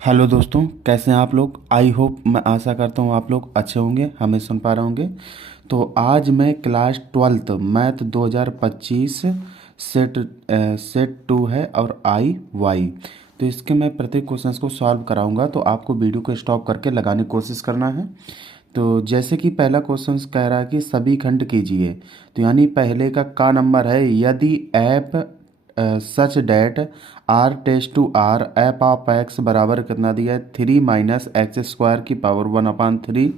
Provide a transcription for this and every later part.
Hello दोस्तों, कैसे हैं आप लोग। आई होप, मैं आशा करता हूँ आप लोग अच्छे होंगे, हमें सुन पा रहे होंगे। तो आज मैं क्लास ट्वेल्थ मैथ 2025 सेट 2 है और आई वाई। तो इसके मैं प्रत्येक क्वेश्चंस को सॉल्व कराऊंगा, तो आपको वीडियो को स्टॉप करके लगाने की कोशिश करना है। तो जैसे कि पहला क्वेश्चन कह रहा है कि सभी खंड कीजिए। तो यानी पहले का नंबर है, यदि f such that R test to R f of x बराबर कितना दिया है, 3 - x² की पावर 1/3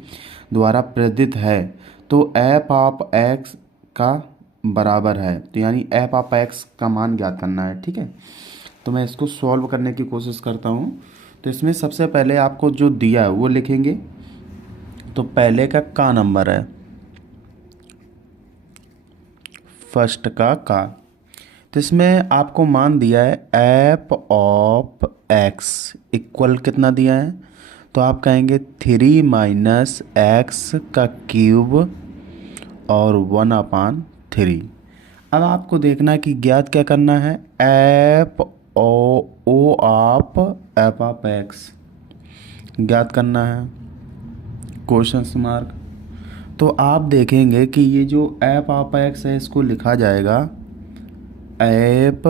द्वारा प्रेरित है, तो एफ ऑफ एक्स का बराबर है। तो यानी एफ ऑफ एक्स का मान ज्ञात करना है, ठीक है। तो मैं इसको सॉल्व करने की कोशिश करता हूँ। तो इसमें सबसे पहले आपको जो दिया है वो लिखेंगे। तो पहले का नंबर है, फर्स्ट का। तो इसमें आपको मान दिया है एफ ऑफ एक्स इक्वल कितना दिया है, तो आप कहेंगे 3 - x का क्यूब और 1/3। अब आपको देखना है कि ज्ञात क्या करना है, f o of f of x ज्ञात करना है, क्वेश्चन मार्क। तो आप देखेंगे कि ये जो एफ ऑफ एक्स है इसको लिखा जाएगा एफ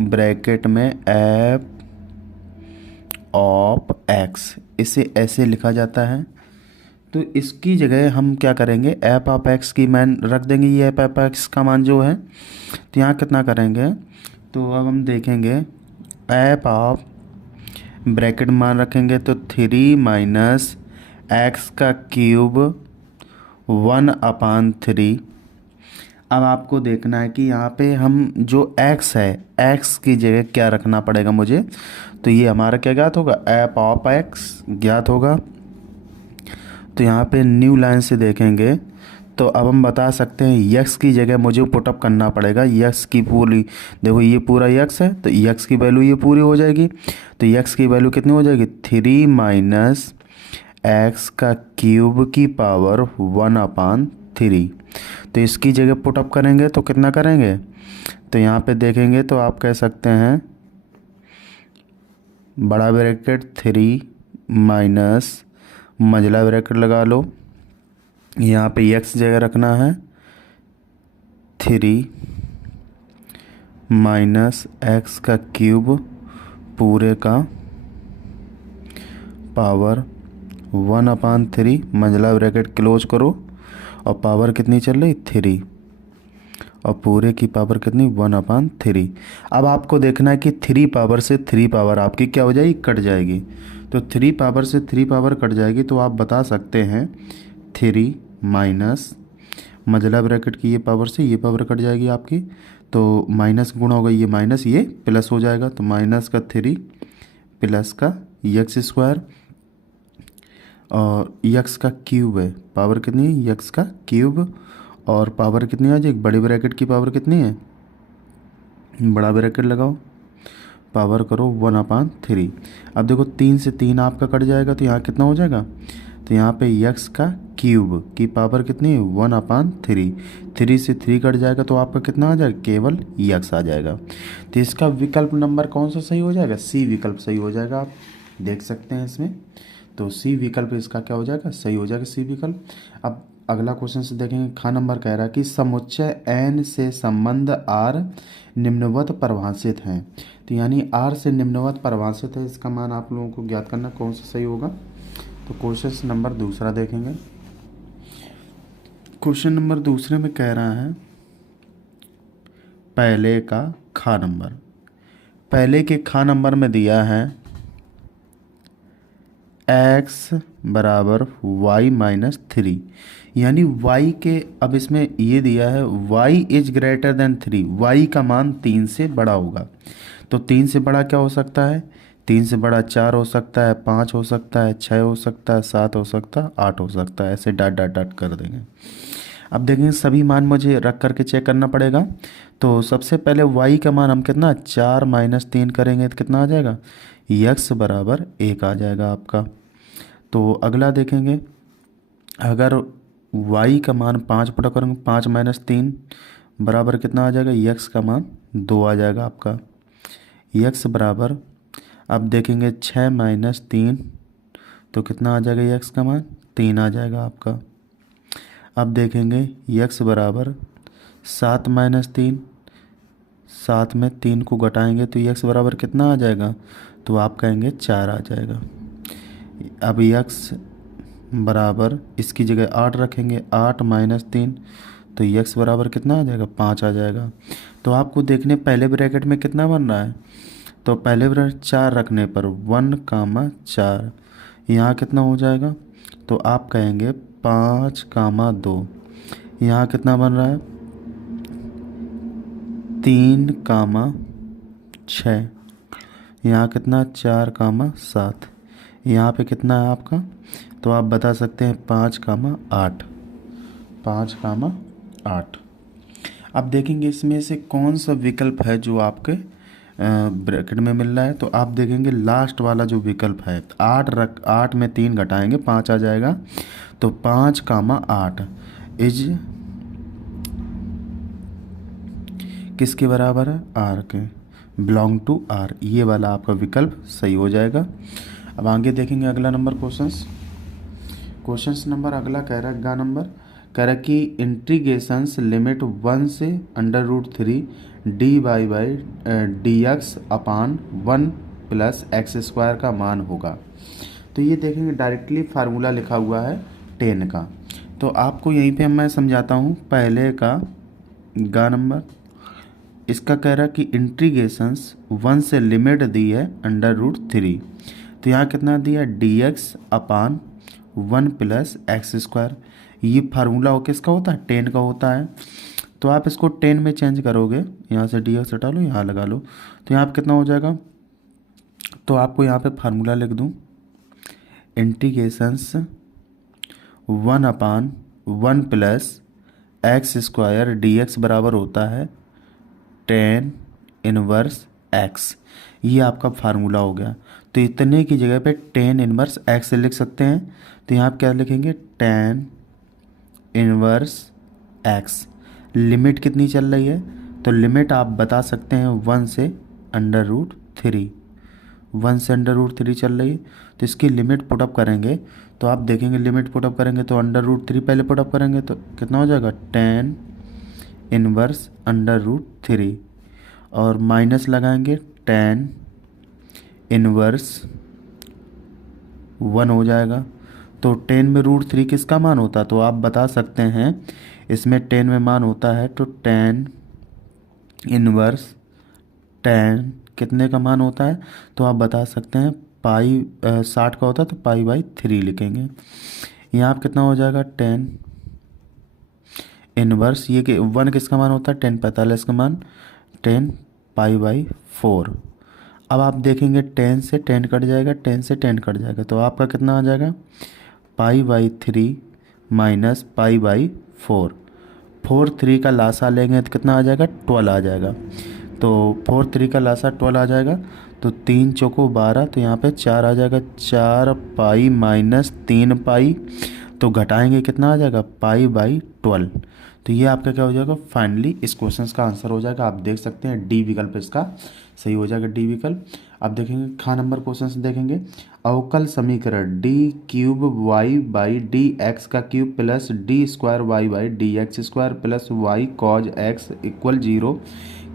ब्रैकेट में एफ ऑफ एक्स, इसे ऐसे लिखा जाता है। तो इसकी जगह हम क्या करेंगे, एफ ऑफ एक्स की मान रख देंगे, ये एफ ऑफ एक्स का मान जो है। तो यहाँ कितना करेंगे, तो अब हम देखेंगे एफ ऑफ ब्रैकेट मान रखेंगे तो 3 - x का क्यूब 1/3। अब आपको देखना है कि यहाँ पे हम जो x है, x की जगह क्या रखना पड़ेगा मुझे। तो ये हमारा क्या ज्ञात होगा, एफ ऑफ एक्स ज्ञात होगा। तो यहाँ पे न्यू लाइन से देखेंगे तो अब हम बता सकते हैं यक्स की जगह मुझे पुटअप करना पड़ेगा यक्स की पूरी। देखो ये पूरा यक्स है तो यक्स की वैल्यू ये पूरी हो जाएगी। तो यक्स की वैल्यू कितनी हो जाएगी, 3 - x का क्यूब की पावर 1/3। तो इसकी जगह पुटअप करेंगे तो कितना करेंगे, तो यहाँ पे देखेंगे तो आप कह सकते हैं बड़ा ब्रैकेट 3 माइनस मंझला ब्रैकेट लगा लो, यहाँ पे एक्स जगह रखना है 3 - x का क्यूब पूरे का पावर 1/3, मंझला ब्रैकेट क्लोज करो और पावर कितनी चल रही 3 और पूरे की पावर कितनी 1/3। अब आपको देखना है कि 3 पावर से 3 पावर आपकी क्या हो जाएगी, कट जाएगी। तो 3 पावर से 3 पावर कट जाएगी तो आप बता सकते हैं 3 माइनस मझला ब्रैकेट की ये पावर से ये पावर कट जाएगी आपकी। तो माइनस गुणा होगा, ये माइनस ये प्लस हो जाएगा। तो माइनस का 3 प्लस का x² और यक्स का क्यूब है, पावर कितनी है यक्स का क्यूब और पावर कितनी आ जाएगी, बड़ी ब्रैकेट की पावर कितनी है, बड़ा ब्रैकेट लगाओ पावर करो 1/3। अब देखो 3 से 3 आपका कट जाएगा तो यहाँ कितना हो जाएगा, तो यहाँ पे यक्स का क्यूब की पावर कितनी है 1/3। 3 से 3 कट जाएगा तो आपका कितना आ जाएगा, केवल यक्स आ जाएगा। तो इसका विकल्प नंबर कौन सा सही हो जाएगा, सी विकल्प सही हो जाएगा। आप देख सकते हैं इसमें, तो सी विकल्प इसका क्या हो जाएगा, सही हो जाएगा सी विकल्प। अब अगला क्वेश्चन से देखेंगे, नंबर कह रहा है कि समुच्चय एन से संबंध आर निम्नवत परिभाषित हैं। तो यानी आर से निम्नवत परिभाषित है, इसका मान आप लोगों को ज्ञात करना कौन सा सही होगा। तो क्वेश्चन नंबर दूसरा देखेंगे। क्वेश्चन नंबर दूसरे में कह रहा है पहले का नंबर, पहले के नंबर में दिया है x बराबर y-3, यानी y के, अब इसमें ये दिया है y is greater than 3, y का मान 3 से बड़ा होगा। तो 3 से बड़ा क्या हो सकता है, 3 से बड़ा 4 हो सकता है, 5 हो सकता है, 6 हो सकता है, 7 हो सकता है, 8 हो सकता है, ऐसे डाट डाट डाट कर देंगे। अब देखेंगे सभी मान मुझे रख करके चेक करना पड़ेगा। तो सबसे पहले y का मान हम कितना 4 - 3 करेंगे तो कितना आ जाएगा, x बराबर 1 आ जाएगा आपका। तो अगला देखेंगे, अगर y का मान 5 पुट करेंगे, 5 - 3 बराबर कितना आ जाएगा, x का मान 2 आ जाएगा आपका। x बराबर, अब देखेंगे 6 माइनस 3 तो कितना आ जाएगा यक्स का मान 3 आ जाएगा आपका। अब देखेंगे यक्स बराबर 7 माइनस 3, 7 में 3 को घटाएंगे तो यक्स बराबर कितना आ जाएगा, तो आप कहेंगे 4 आ जाएगा। अब यक्स बराबर इसकी जगह 8 रखेंगे, 8 माइनस 3 तो यक्स बराबर कितना आ जाएगा 5 आ जाएगा। तो आपको देखने पहले ब्रैकेट में कितना बन रहा है, तो पहले ब्रैकेट 4 रखने पर 1, 4 यहाँ कितना हो जाएगा, तो आप कहेंगे 5, 2 यहाँ कितना बन रहा है 3, 6 यहाँ कितना 4, 7 यहाँ पे कितना है आपका, तो आप बता सकते हैं 5, 8 5, 8। अब देखेंगे इसमें से कौन सा विकल्प है जो आपके ब्रैकेट में मिल रहा है, तो आप देखेंगे लास्ट वाला जो विकल्प है 8 में 3 घटाएंगे 5 आ जाएगा, तो 5, 8 इज किसके बराबर है, आर के, बिलोंग टू आर, ये वाला आपका विकल्प सही हो जाएगा। अब आगे देखेंगे अगला नंबर क्वेश्चंस नंबर अगला कह रहा है कह रहा है कि इंटीग्रेशंस लिमिट 1 से √3 dy/dx अपान 1 प्लस x² का मान होगा। तो ये देखेंगे डायरेक्टली फार्मूला लिखा हुआ है 10 का, तो आपको यहीं पे मैं समझाता हूँ। पहले का नंबर इसका कह रहा है कि इंटीग्रेशंस 1 से लिमिट दी है √3, तो यहाँ कितना दिया dx अपान 1 प्लस x²। ये फार्मूला हो किसका होता है 10 का होता है, तो आप इसको 10 में चेंज करोगे, यहाँ से dx हटा लो यहाँ लगा लो, तो यहाँ पे कितना हो जाएगा, तो आपको यहाँ पे फार्मूला लिख दूँ, इंटीग्रेशंस 1/1 प्लस x² dx बराबर होता है 10 इनवर्स x। ये आपका फार्मूला हो गया। तो इतने की जगह पे 10 इनवर्स x लिख सकते हैं, तो यहाँ आप क्या लिखेंगे 10 इनवर्स x। लिमिट कितनी चल रही है, तो लिमिट आप बता सकते हैं 1 से √3, 1 से √3 चल रही है, तो इसकी लिमिट पुटअप करेंगे, तो आप देखेंगे लिमिट पुटअप करेंगे तो √3 पहले पुटअप करेंगे तो कितना हो जाएगा 10 इनवर्स √3 और माइनस लगाएंगे 10 इनवर्स 1 हो जाएगा। तो 10 में √3 किसका मान होता है, तो आप बता सकते हैं इसमें 10 में मान होता है, तो 10 इनवर्स 10 कितने का मान होता है, तो आप बता सकते हैं 60 का होता है, तो π/3 लिखेंगे। यहाँ आप कितना हो जाएगा 10 इनवर्स ये कि 1 किसका मान होता है 10 45 का मान 10 π/4। अब आप देखेंगे 10 से 10 कट जाएगा, 10 से 10 कट जाएगा, तो आपका कितना आ जाएगा π/3 माइनस π/4। 4 3 का लासा लेंगे तो कितना आ जाएगा 12 आ जाएगा, तो 4 3 का लासा 12 आ जाएगा, तो 3 चौको 12, तो यहाँ पे 4 आ जाएगा, 4 पाई माइनस 3 पाई, तो घटाएंगे कितना आ जाएगा π/12। तो ये आपका क्या हो जाएगा फाइनली इस क्वेश्चन का आंसर हो जाएगा। आप देख सकते हैं डी विकल्प इसका सही हो जाएगा, डी विकल्प। अब देखेंगे नंबर क्वेश्चन देखेंगे, अवकल समीकरण d3y/dx का cube plus d2y/dx² plus y cos x equal 0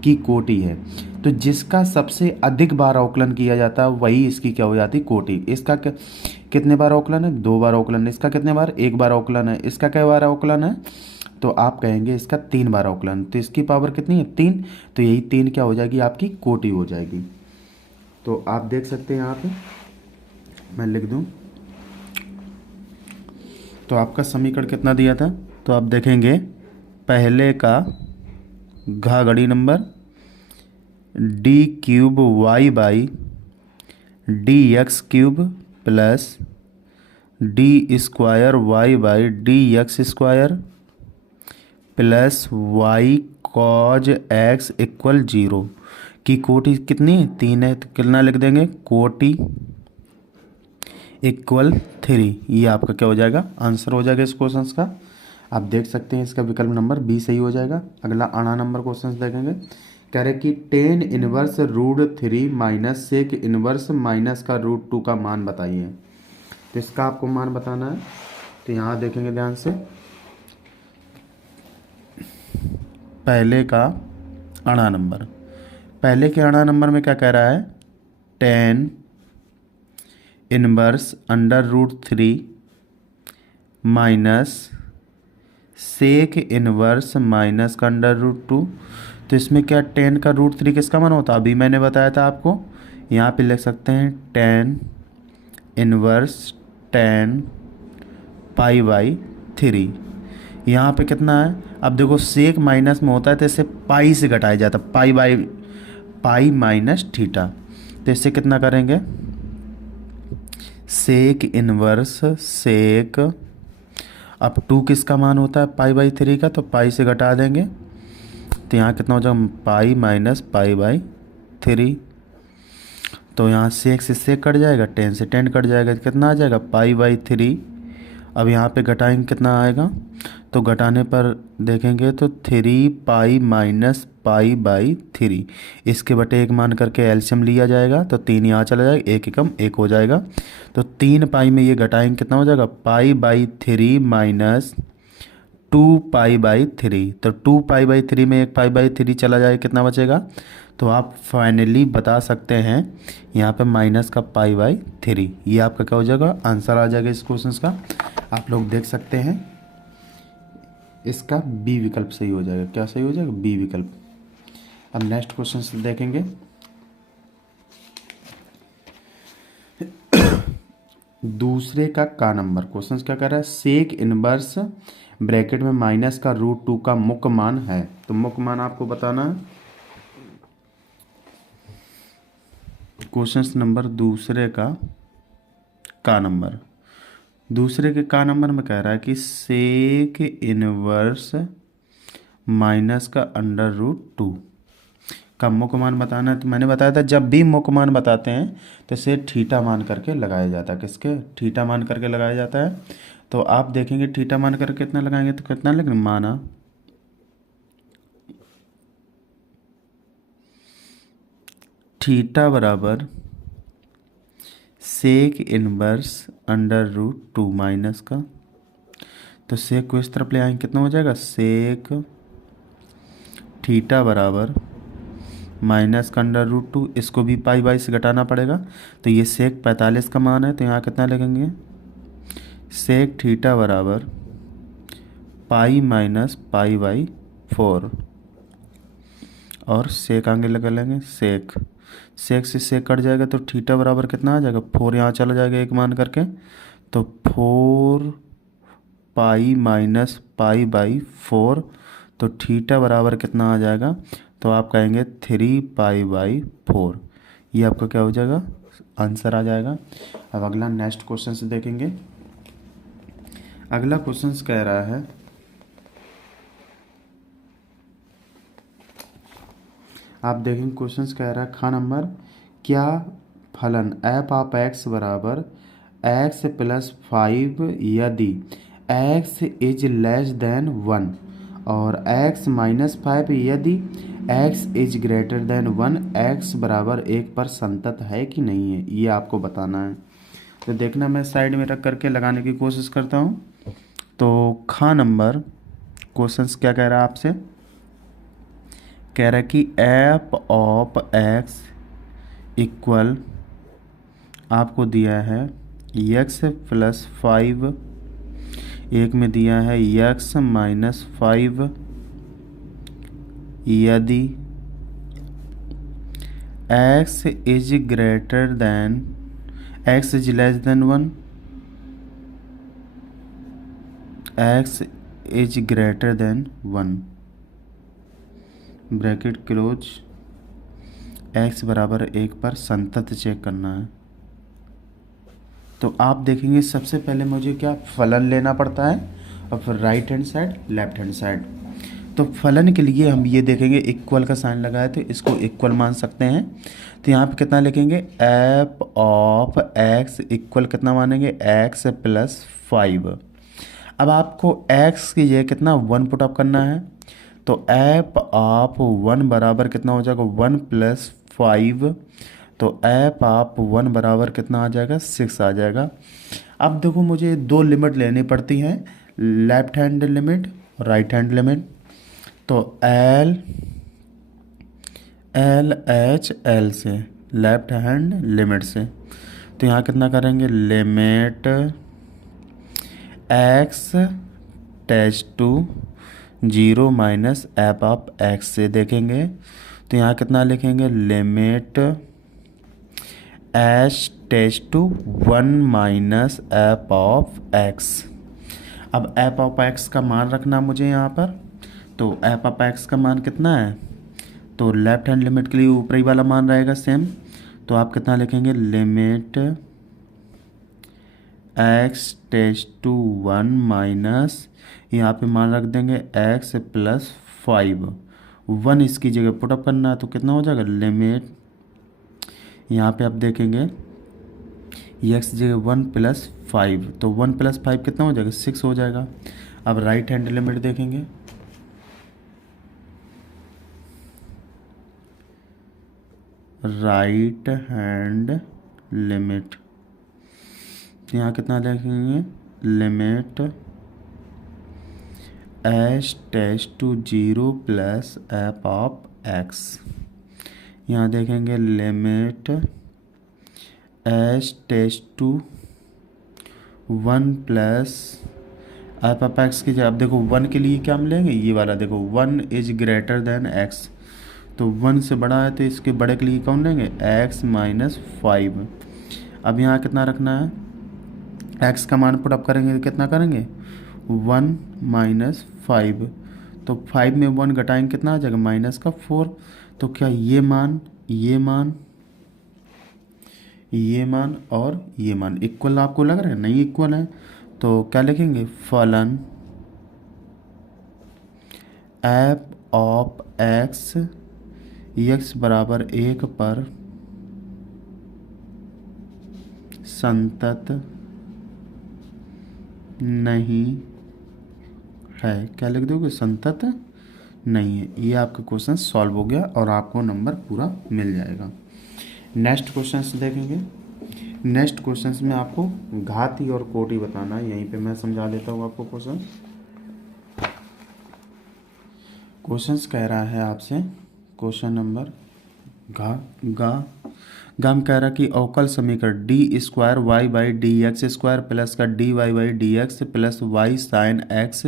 की कोटि है। तो जिसका सबसे अधिक बार अवकलन किया जाता है वही इसकी क्या हो जाती है कोटि। इसका कितने बार अवकलन है 2 बार अवकलन है, इसका कितने बार 1 बार अवकलन है, इसका क्या बार अवकलन है, तो आप कहेंगे इसका 3 बार अवकलन, तो इसकी पावर कितनी है 3, तो यही 3 क्या हो जाएगी आपकी कोटि हो जाएगी। तो आप देख सकते हैं यहाँ पे मैं लिख दूँ, तो आपका समीकरण कितना दिया था, तो आप देखेंगे पहले का घड़ी number d3y/dx³ plus d2y/dx² plus y cos x equal 0 की कोटि कितनी है 3 है, तो कितना लिख देंगे कोटि इक्वल 3। ये आपका क्या हो जाएगा आंसर हो जाएगा इस क्वेश्चन का। आप देख सकते हैं इसका विकल्प नंबर बी सही हो जाएगा। अगला 8 नंबर क्वेश्चन देखेंगे, कह रहे कि tan inverse root three minus sec inverse minus का रूट टू का मान बताइए। तो इसका आपको मान बताना है। तो यहाँ देखेंगे ध्यान से, पहले का अणा नंबर, पहले के अणा नंबर में क्या कह रहा है, tan inverse under root three minus sec inverse minus का अंडर रूट टू। तो इसमें क्या, टेन का रूट थ्री किसका मान होता है, अभी मैंने बताया था आपको। यहाँ पे लिख सकते हैं tan inverse tan pi by three. यहाँ पे कितना है, अब देखो सेक माइनस में होता है तो इसे पाई से घटाया जाता है, pi by pi minus theta. तो इससे कितना करेंगे, सेक इनवर्स सेक, अब टू किसका मान होता है, पाई बाई थ्री का, तो पाई से घटा देंगे। तो यहाँ कितना हो जाएगा, pi minus pi by three. तो यहाँ सेक से सेक कट जाएगा, टेन से टेन कट जाएगा, तो कितना आ जाएगा, पाई बाई थ्री। अब यहाँ पे घटाएंगे कितना आएगा, तो घटाने पर देखेंगे तो three pi minus pi by three, इसके बटे एक मान करके एलसीएम लिया जाएगा। तो तीन यहाँ चला जाएगा, एक एकम एक हो जाएगा। तो तीन पाई में ये घटाएंगे कितना हो जाएगा, pi by three minus two pi by three. तो टू पाई बाई थ्री में एक पाई बाई थ्री चला जाए, कितना बचेगा। तो आप फाइनली बता सकते हैं यहाँ पे माइनस का पाई बाई थ्री, ये आपका क्या हो जाएगा, आंसर आ जाएगा इस क्वेश्चन का। आप लोग देख सकते हैं इसका बी विकल्प सही हो जाएगा। क्या सही हो जाएगा, बी विकल्प। अब नेक्स्ट क्वेश्चन देखेंगे। दूसरे का नंबर, क्वेश्चन क्या कर रहा है, सेक इनवर्स ब्रैकेट में माइनस का रूट टू का मुख्य मान है। तो मुख्य मान आपको बताना है। क्वेश्चन नंबर दूसरे का नंबर, दूसरे के का नंबर में कह रहा है कि सेक इनवर्स माइनस का अंडर रूट टू का मुख्य मान बताना है। तो मैंने बताया था जब भी मुख्य मान बताते हैं तो इसे थीटा मान करके लगाया जाता है, किसके, थीटा मान करके लगाया जाता है। तो आप देखेंगे थीटा मान करके कितना लगाएंगे, तो कितना लगेगा, माना थीटा बराबर sec inverse under root two minus का, तो सेक को इस तरफ ले आएंगे, कितना हो जाएगा, सेक थीटा बराबर माइनस का अंडर रूट टू, इसको भी पाई बाई से घटाना पड़ेगा। तो ये सेक 45 का मान है, तो यहाँ कितना लगेंगे, सेक थीटा बराबर pi minus pi by four, और सेक आगे लगा लेंगे, सेक सेक से सेक कट जाएगा, तो थीटा बराबर कितना आ जाएगा, फोर यहाँ चला जाएगा एक मान करके, तो four pi minus pi by four. तो थीटा बराबर कितना आ जाएगा, तो आप कहेंगे थ्री पाई बाई फोर। ये आपका क्या हो जाएगा, आंसर आ जाएगा। अब अगला नेक्स्ट क्वेश्चन से देखेंगे। अगला क्वेश्चन कह रहा है, आप देखेंगे क्वेश्चन कह रहा है खा नंबर, क्या फलन एफ ऑफ एक्स बराबर एक्स प्लस फाइव यदि x is less than one और एक्स माइनस फाइव यदि x is greater than one, x बराबर एक पर संतत है कि नहीं है, ये आपको बताना है। तो देखना, मैं साइड में रख करके लगाने की कोशिश करता हूँ। तो खा नंबर क्वेश्चंस क्या कह रहा है आपसे, कह रहा है कि एफ ऑफ एक्स इक्वल आपको दिया है एक्स प्लस फाइव, एक में दिया है एक्स माइनस फाइव यदि x is greater than x is less than one, x is greater than one, bracket close, x बराबर एक पर संतत चेक करना है। तो आप देखेंगे सबसे पहले मुझे क्या फलन लेना पड़ता है, और फिर right hand side left hand side. तो फलन के लिए हम ये देखेंगे इक्वल का साइन लगाया, तो इसको इक्वल मान सकते हैं। तो यहाँ पे कितना लिखेंगे, एफ ऑफ एक्स इक्वल कितना मानेंगे, एक्स प्लस फाइव। अब आपको एक्स की जगह कितना वन पुट अप करना है, तो एप ऑफ 1 बराबर कितना हो जाएगा 1 + 5, तो एप ऑफ 1 बराबर कितना आ जाएगा 6 आ जाएगा। अब देखो मुझे दो लिमिट लेनी पड़ती हैं, लेफ्ट हैंड लिमिट और राइट हैंड लिमिट। तो एल एच एल से, लेफ्ट हैंड लिमिट से, तो यहाँ कितना करेंगे limit x tends to 0 minus f of x से देखेंगे, तो यहाँ कितना लिखेंगे limit h tends to 1 minus f of x. अब एप ऑफ एक्स का मान रखना मुझे यहाँ पर, तो एप ऑफ एक्स का मान कितना है, तो लेफ्ट हैंड लिमिट के लिए ऊपरी वाला मान रहेगा सेम, तो आप कितना लिखेंगे limit x tends to 1 minus, यहाँ पे मान रख देंगे एक्स + 5, 1 इसकी जगह पुटअप करना है, तो कितना हो जाएगा लिमिट, यहाँ पे आप देखेंगे एक्स जगह 1 + 5, तो 1 + 5 कितना हो जाएगा 6 हो जाएगा। अब राइट हैंड लिमिट देखेंगे, राइट हैंड लिमिट, यहाँ कितना लिखेंगे limit h tends to 0 + f of x, यहाँ देखेंगे limit h tends to 1 + f of x की जगह, अब देखो 1 के लिए क्या हम लेंगे, ये वाला देखो 1 इज ग्रेटर देन एक्स, तो 1 से बड़ा है तो इसके बड़े के लिए कौन लेंगे x - 5। अब यहाँ कितना रखना है, x का मान पुट अप करेंगे तो कितना करेंगे 1 - 5, तो 5 में 1 घटाएंगे कितना आ जाएगा -4, तो क्या ये मान और ये मान इक्वल आपको लग रहा है, नहीं इक्वल है, तो क्या लिखेंगे फलन एप ऑफ एक्स बराबर 1 पर संतत नहीं है, क्या लिख दोगे संतत नहीं है। ये आपका क्वेश्चन सॉल्व हो गया और आपको नंबर पूरा मिल जाएगा। नेक्स्ट क्वेश्चन देखेंगे। नेक्स्ट क्वेश्चन में आपको घाती और कोटि बताना है, यहीं पे मैं समझा देता हूँ आपको क्वेश्चन कह रहा है आपसे, क्वेश्चन नंबर हम कह रहा कि अवकल समीकरण d² y/dx² प्लस का dy/dx plus y sin x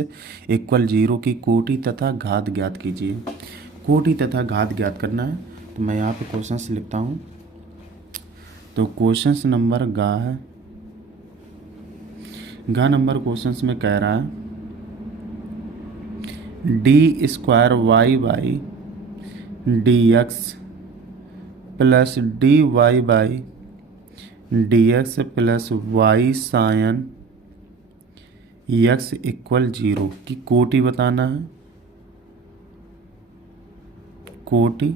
= 0 की कोटि तथा घात ज्ञात कीजिए। कोटि तथा घात ज्ञात करना है, तो मैं यहाँ पे क्वेश्चन लिखता हूँ। तो क्वेश्चन नंबर है नंबर क्वेश्चन में कह रहा है d² y/dx plus dy/dx plus y sin x = 0 की कोटि बताना है, कोटि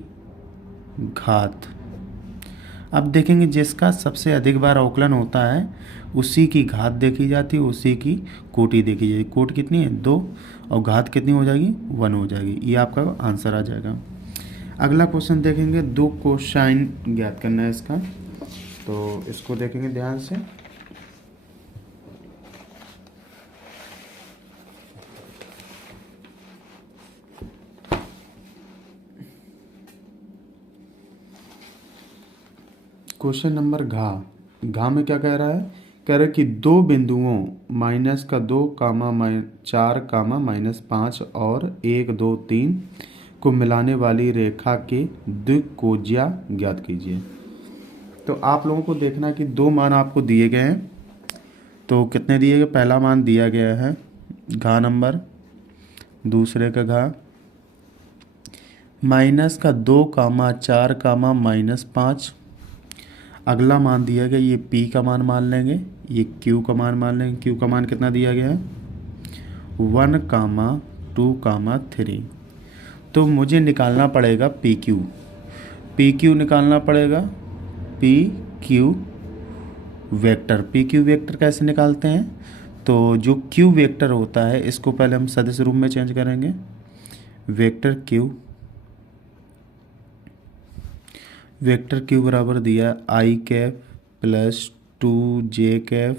घात। अब देखेंगे जिसका सबसे अधिक बार अवकलन होता है उसी की घात देखी जाती है, उसी की कोटि देखी जाएगी। कोटि कितनी है 2 और घात कितनी हो जाएगी 1 हो जाएगी, ये आपका आंसर आ जाएगा। अगला क्वेश्चन देखेंगे, 2 कोसाइन ज्ञात करना है इसका, तो इसको देखेंगे ध्यान से। क्वेश्चन नंबर घा में क्या कह रहा है, कह रहा है कि 2 बिंदुओं -2, 4, -5 और 1, 2, 3 को मिलाने वाली रेखा के द्विकोणीय ज्ञात कीजिए। तो आप लोगों को देखना है कि 2 मान आपको दिए गए हैं, तो कितने दिए गए, पहला मान दिया गया है घा नंबर, दूसरे का घा -2, 4, -5, अगला मान दिया गया ये p का मान लेंगे, ये q का मान लेंगे। q का मान कितना दिया गया है 1, 2, 3। तो मुझे निकालना पड़ेगा PQ निकालना पड़ेगा, PQ वेक्टर कैसे निकालते हैं, तो जो Q वेक्टर होता है इसको पहले हम सदिश रूप में चेंज करेंगे, वेक्टर क्यू बराबर दिया I cap plus 2j cap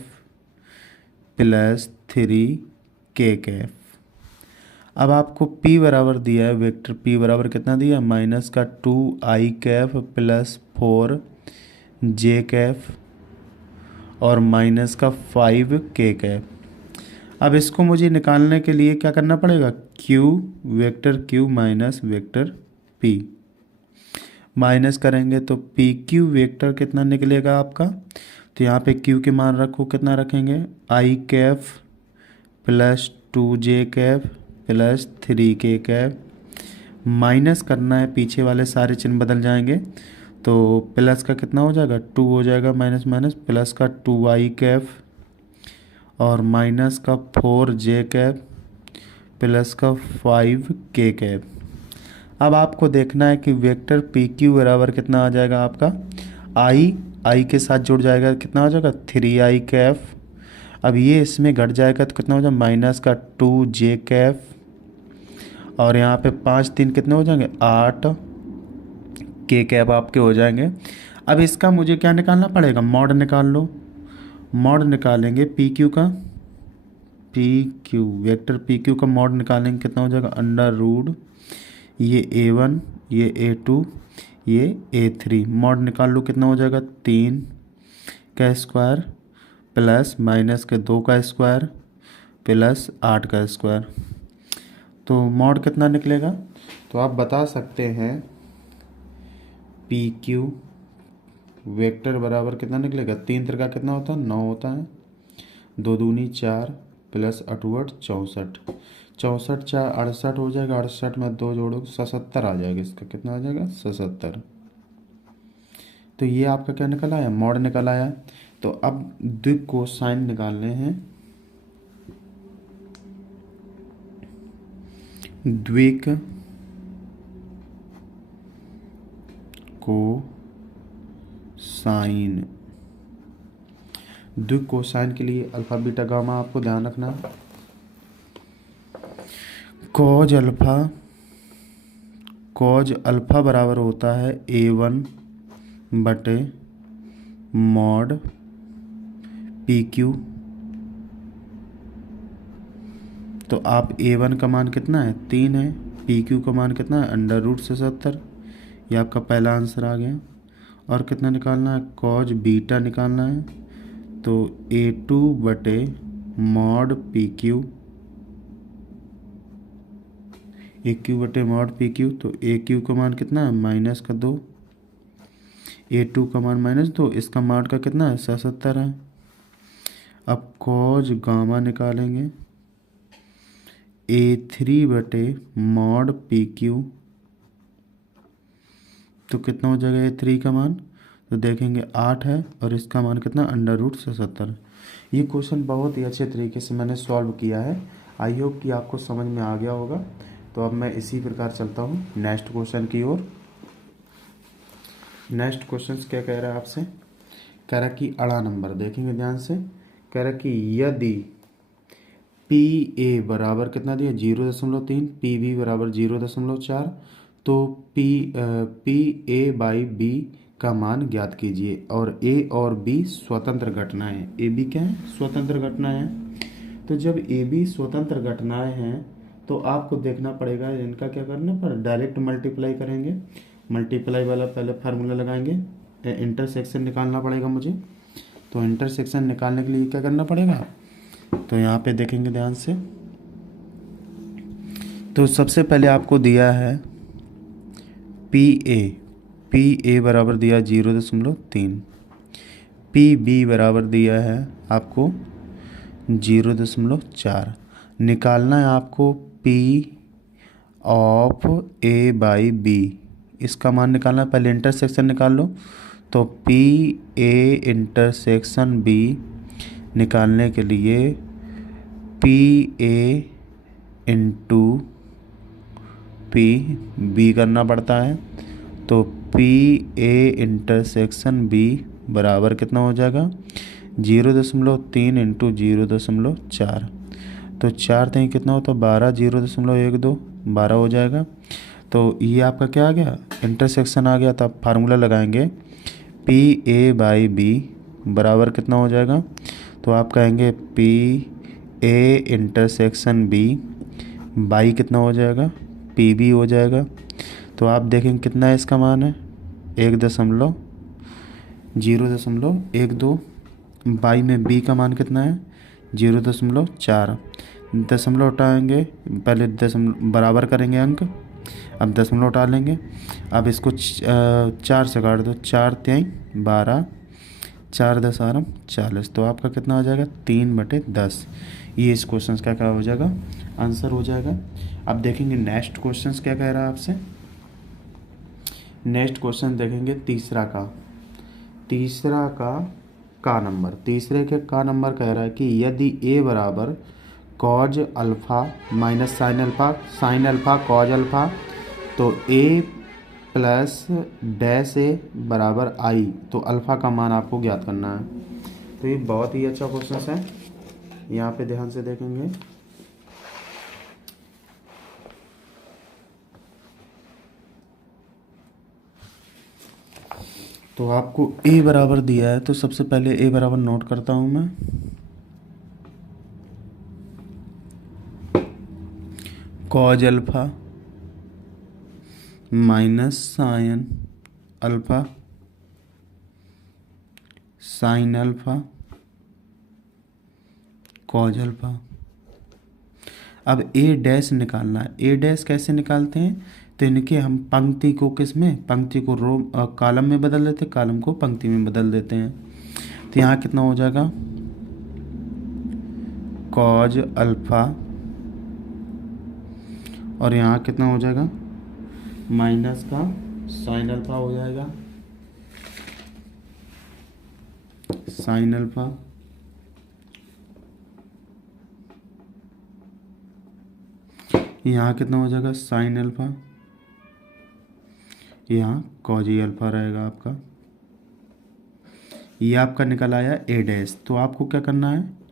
plus 3k cap. अब आपको p बराबर दिया है, वेक्टर p बराबर कितना दिया, माइनस का 2i Kaif plus 4j Kaif और माइनस का 5k कैफ। अब इसको मुझे निकालने के लिए क्या करना पड़ेगा, vector q minus vector p minus करेंगे तो पी क्यू वेक्टर कितना निकलेगा आपका। तो यहाँ पे q के मान रखो, कितना रखेंगे, I cap plus 2j cap plus 3k cap. Minus करना है, पीछे वाले सारे चिन्ह बदल जाएंगे तो प्लस का कितना हो जाएगा, 2 हो जाएगा, माइनस माइनस प्लस का 2i कैफ और माइनस का 4j कैफ प्लस का 5k कैफ। अब आपको देखना है कि वेक्टर पी क्यू बराबर कितना आ जाएगा आपका, आई के साथ जुड़ जाएगा, कितना हो जाएगा 3i कैफ। अब ये इसमें घट जाएगा तो कितना हो जाएगा, माइनस का 2j कैफ और यहाँ पे 5 3 कितने हो जाएंगे, 8k कैफ आपके हो जाएंगे। अब इसका मुझे क्या निकालना पड़ेगा, मॉड निकाल लो। मॉड निकालेंगे पी क्यू का, वेक्टर पी क्यू का मॉड निकालेंगे, कितना हो जाएगा, अंडर रूट ये a1 ये a2 ये a3। मॉड निकाल लो, कितना हो जाएगा, 3 का स्क्वायर प्लस माइनस के 2 का स्क्वायर प्लस 8 का स्क्वायर। तो मॉड कितना निकलेगा, तो आप बता सकते हैं पी क्यू वेक्टर बराबर कितना निकलेगा, 3 त्रिका कितना होता है, 9 होता है, 2 दूनी 4 प्लस 8 64, 64 4 68 हो जाएगा, 68 में 2 जोड़ो 77 आ जाएगा, इसका कितना आ जाएगा 77। तो ये आपका क्या निकल आया, मॉड निकल आया। तो अब द्विक कोसाइन निकालने हैं, द्विक कोसाइन। द्विक कोसाइन के लिए अल्फा बीटा गामा आपको ध्यान रखना है। कॉज अल्फा बराबर होता है a1 बटे मॉड पी क्यू। तो आप a1 का मान कितना है, 3 है, पी क्यू का मान कितना है, अंडर रूट से 70। ये आपका पहला आंसर आ गया। और कितना निकालना है, कॉज बीटा निकालना है, तो a2 बटे mod P Q, a Q बटे मॉड पी क्यू। तो a क्यू का मान कितना है, माइनस का 2, a2 का मान -2, इसका मॉड का कितना है, 77 है। अब कॉज गामा निकालेंगे, a3 बटे मॉड पी क्यू, तो कितना हो जाएगा a3 का मान, तो देखेंगे 8 है और इसका मान कितना, अंडर रूट 77। ये क्वेश्चन बहुत ही अच्छे तरीके से मैंने सॉल्व किया है। आई होप कि आपको समझ में आ गया होगा। तो अब मैं इसी प्रकार चलता हूँ नेक्स्ट क्वेश्चन की ओर। नेक्स्ट क्वेश्चन क्या कह रहा है आपसे, कह रहा कि अड़ा नंबर देखेंगे ध्यान से। कह रहा कि यदि पी ए बराबर कितना दिया, 0.3, पी बी बराबर 0.4, तो पी ए बाई बी का मान ज्ञात कीजिए। और ए और बी स्वतंत्र घटनाएं, ए बी क्या है, स्वतंत्र घटनाएं हैं। तो जब ए बी स्वतंत्र घटनाएं हैं तो आपको देखना पड़ेगा इनका क्या करना पड़ेगा, डायरेक्ट मल्टीप्लाई करेंगे। मल्टीप्लाई वाला पहले फार्मूला लगाएंगे, इंटरसेक्शन निकालना पड़ेगा मुझे। तो इंटरसेक्शन निकालने के लिए क्या करना पड़ेगा, तो यहाँ पे देखेंगे ध्यान से। तो सबसे पहले आपको दिया है पी ए बराबर दिया 0.3, पी बी बराबर दिया है आपको 0.4। निकालना है आपको P of A by B, इसका मान निकालना है। पहले इंटरसेक्शन निकाल लो। तो पी ए इंटरसेक्शन बी निकालने के लिए P A into P B करना पड़ता है। तो पी ए इंटरसेक्शन बी बराबर कितना हो जाएगा, 0.3 इंटू 0.4। तो 4 3 कितना होता है 12, 0.12 12 हो जाएगा। तो ये आपका क्या आ गया, इंटरसेक्शन आ गया। तो आप फार्मूला लगाएंगे पी ए बाई बी बराबर कितना हो जाएगा, तो आप कहेंगे P A intersection B by कितना हो जाएगा, पी बी हो जाएगा। तो आप देखेंगे कितना है इसका मान है 1.012। बाई में बी का मान कितना है 0.4। दशमलव उठाएंगे, पहले दशमलव बराबर करेंगे अंक, अब दशमलव उठा लेंगे। अब इसको 4 से काट दो, 4 3 12, 4 10 40। तो आपका कितना हो जाएगा 3/10। ये इस क्वेश्चन का क्या हो जाएगा, आंसर हो जाएगा। अब देखेंगे नेक्स्ट क्वेश्चन क्या कह रहा है आपसे। नेक्स्ट क्वेश्चन देखेंगे तीसरा का नंबर, तीसरे के का नंबर कह रहा है कि यदि a बराबर cos alpha minus sine alpha cos alpha, तो a प्लस डैश a बराबर i, तो अल्फ़ा का मान आपको ज्ञात करना है। तो ये बहुत ही अच्छा क्वेश्चन है, यहाँ पे ध्यान से देखेंगे। तो आपको a बराबर दिया है, तो सबसे पहले a बराबर नोट करता हूँ मैं। Cos alpha minus sine alpha sine alpha cos alpha. अब ए डैश निकालना है। ए डैश कैसे निकालते हैं, तो इनके हम पंक्ति को किस में, पंक्ति को रो कॉलम में बदल देते हैं, कॉलम को पंक्ति में बदल देते हैं। तो यहाँ कितना हो जाएगा कॉज अल्फ़ा, और यहाँ कितना हो जाएगा माइनस का साइन अल्फ़ा हो जाएगा, साइन अल्फ़ा। यहाँ कितना हो जाएगा साइन अल्फ़ा, यहाँ कॉज अल्फ़ा रहेगा आपका। ये आपका निकल आया ए डैश। तो आपको क्या करना है,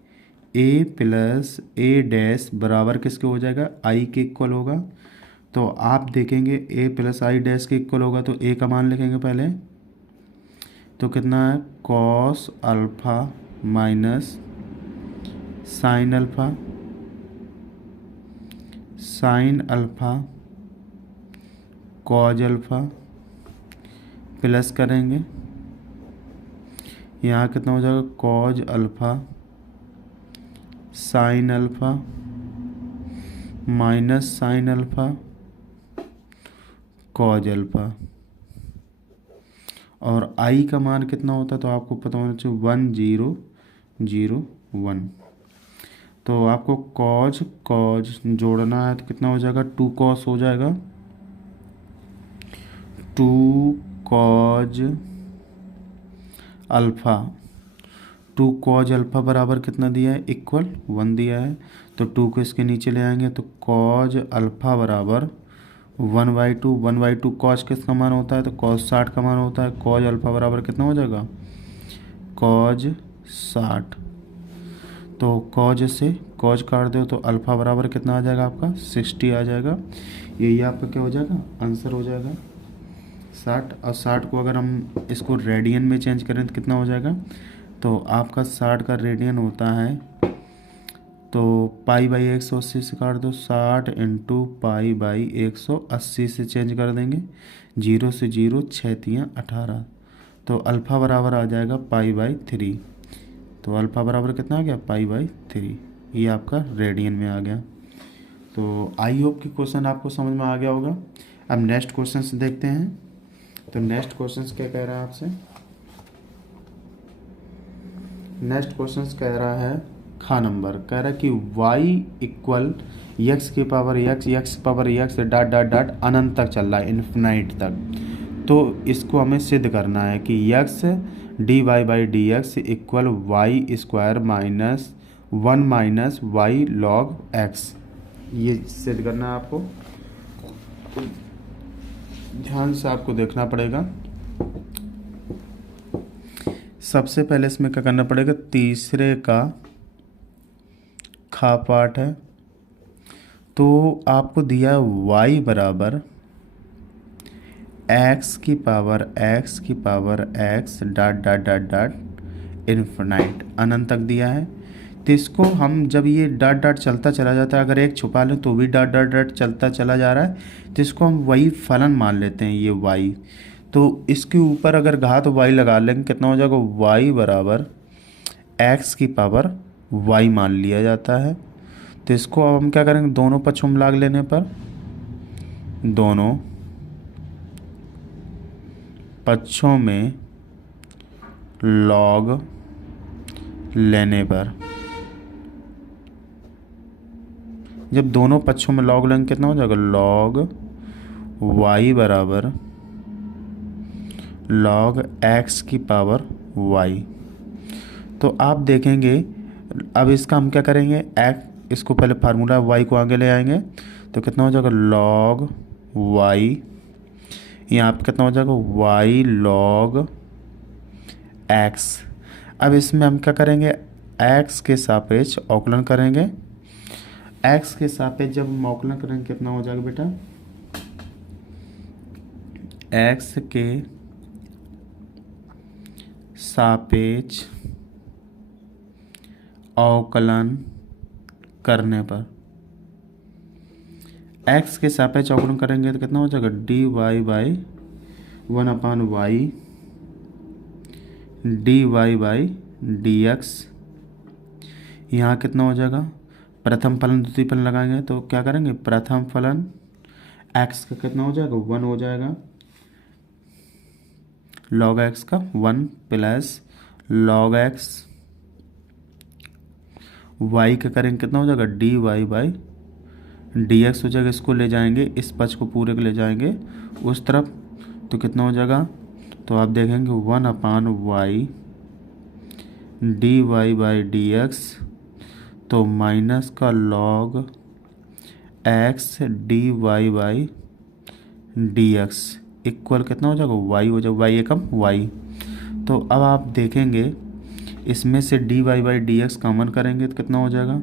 ए प्लस ए डैश बराबर किसके हो जाएगा, आई के इक्वल होगा। तो आप देखेंगे ए प्लस आई डैश के इक्वल होगा, तो ए का मान लिखेंगे पहले। तो कितना है cos alpha minus sine alpha sine alpha cos alpha plus करेंगे, यहाँ कितना हो जाएगा cos alpha sine alpha minus sine alpha cos alpha. और आई का मान कितना होता है, तो आपको पता होना चाहिए 1001। तो आपको कॉज जोड़ना है, तो कितना हो जाएगा 2 कॉस हो जाएगा, 2 कॉज अल्फ़ा। 2 कॉज अल्फ़ा बराबर कितना दिया है, इक्वल 1 दिया है। तो 2 को इसके नीचे ले आएंगे, तो कॉज अल्फ़ा बराबर 1/2। 1/2 कॉज किसका मान होता है, तो कॉज 60 का मान होता है। कॉज अल्फ़ा बराबर कितना हो जाएगा कॉज 60। तो कॉज से कॉज काट दो, तो अल्फ़ा बराबर कितना आ जाएगा आपका 60 आ जाएगा। यही आपका क्या हो जाएगा आंसर हो जाएगा 60। और 60 को अगर हम इसको रेडियन में चेंज करें तो कितना हो जाएगा, तो आपका 60 का रेडियन होता है, तो π/180 से काट दो, 60 इंटू π/180 से चेंज कर देंगे, 0 से 0 6 3 18। तो अल्फ़ा बराबर आ जाएगा π/3। तो अल्फ़ा बराबर कितना आ गया π/3। ये आपका रेडियन में आ गया। तो आई होप कि क्वेश्चन आपको समझ में आ गया होगा। अब नेक्स्ट क्वेश्चन देखते हैं। तो नेक्स्ट क्वेश्चन क्या कह रहा है आपसे, नेक्स्ट क्वेश्चन कह रहा है खा नंबर, कह रहा है कि y इक्वल x की power x power x dot dot dot अनंत तक चल रहा है, इन्फिनाइट तक। तो इसको हमें सिद्ध करना है कि x dy/dx equal y square minus 1 minus y log x। ये सिद्ध करना है आपको, ध्यान से आपको देखना पड़ेगा। सबसे पहले इसमें क्या करना पड़ेगा, तीसरे का हाफ पार्ट है। तो आपको दिया y बराबर एक्स की power X dot dot dot dot infinite, अनंत तक दिया है। तो इसको हम जब ये डॉट डॉट चलता चला जाता है, अगर एक छुपा लें तो भी डॉट डॉट डॉट चलता चला जा रहा है, तो इसको हम वही फलन मान लेते हैं, ये y। तो इसके ऊपर अगर घात y लगा लेंगे, कितना हो जाएगा, y बराबर एक्स की पावर y मान लिया जाता है। तो इसको अब हम क्या करेंगे, दोनों पक्षों में लाग लेने पर, दोनों पक्षों में लॉग लेने पर, जब दोनों पक्षों में लॉग लेंगे कितना हो जाएगा, लॉग y बराबर लॉग x की पावर y। तो आप देखेंगे अब इसका हम क्या करेंगे, इसको पहले फार्मूला y को आगे ले आएंगे, तो कितना हो जाएगा लॉग y, यहाँ पे कितना हो जाएगा y लॉग x। अब इसमें हम क्या करेंगे, x के सापेक्ष अवकलन करेंगे। x के सापेक्ष जब हम अवकलन करेंगे कितना हो जाएगा बेटा, x के सापेक्ष अवकलन करने पर, x के सापेक्ष अवकलन करेंगे तो कितना हो जाएगा dy by 1/y dy by dx। यहाँ कितना हो जाएगा, प्रथम फलन द्वितीय फलन लगाएंगे तो क्या करेंगे, प्रथम फलन x का कितना हो जाएगा 1 हो जाएगा, log x का 1 प्लस log x, y का करेंगे कितना हो जाएगा dy बाई dx हो जाएगा। इसको ले जाएंगे, इस पक्ष को पूरे को ले जाएंगे उस तरफ, तो कितना हो जाएगा, तो आप देखेंगे 1/y dy बाई dx, तो माइनस का log x dy by dx equal कितना हो जाएगा y हो जाएगा, y एकम y। तो अब आप देखेंगे इसमें से dy बाई dx कॉमन करेंगे तो कितना हो जाएगा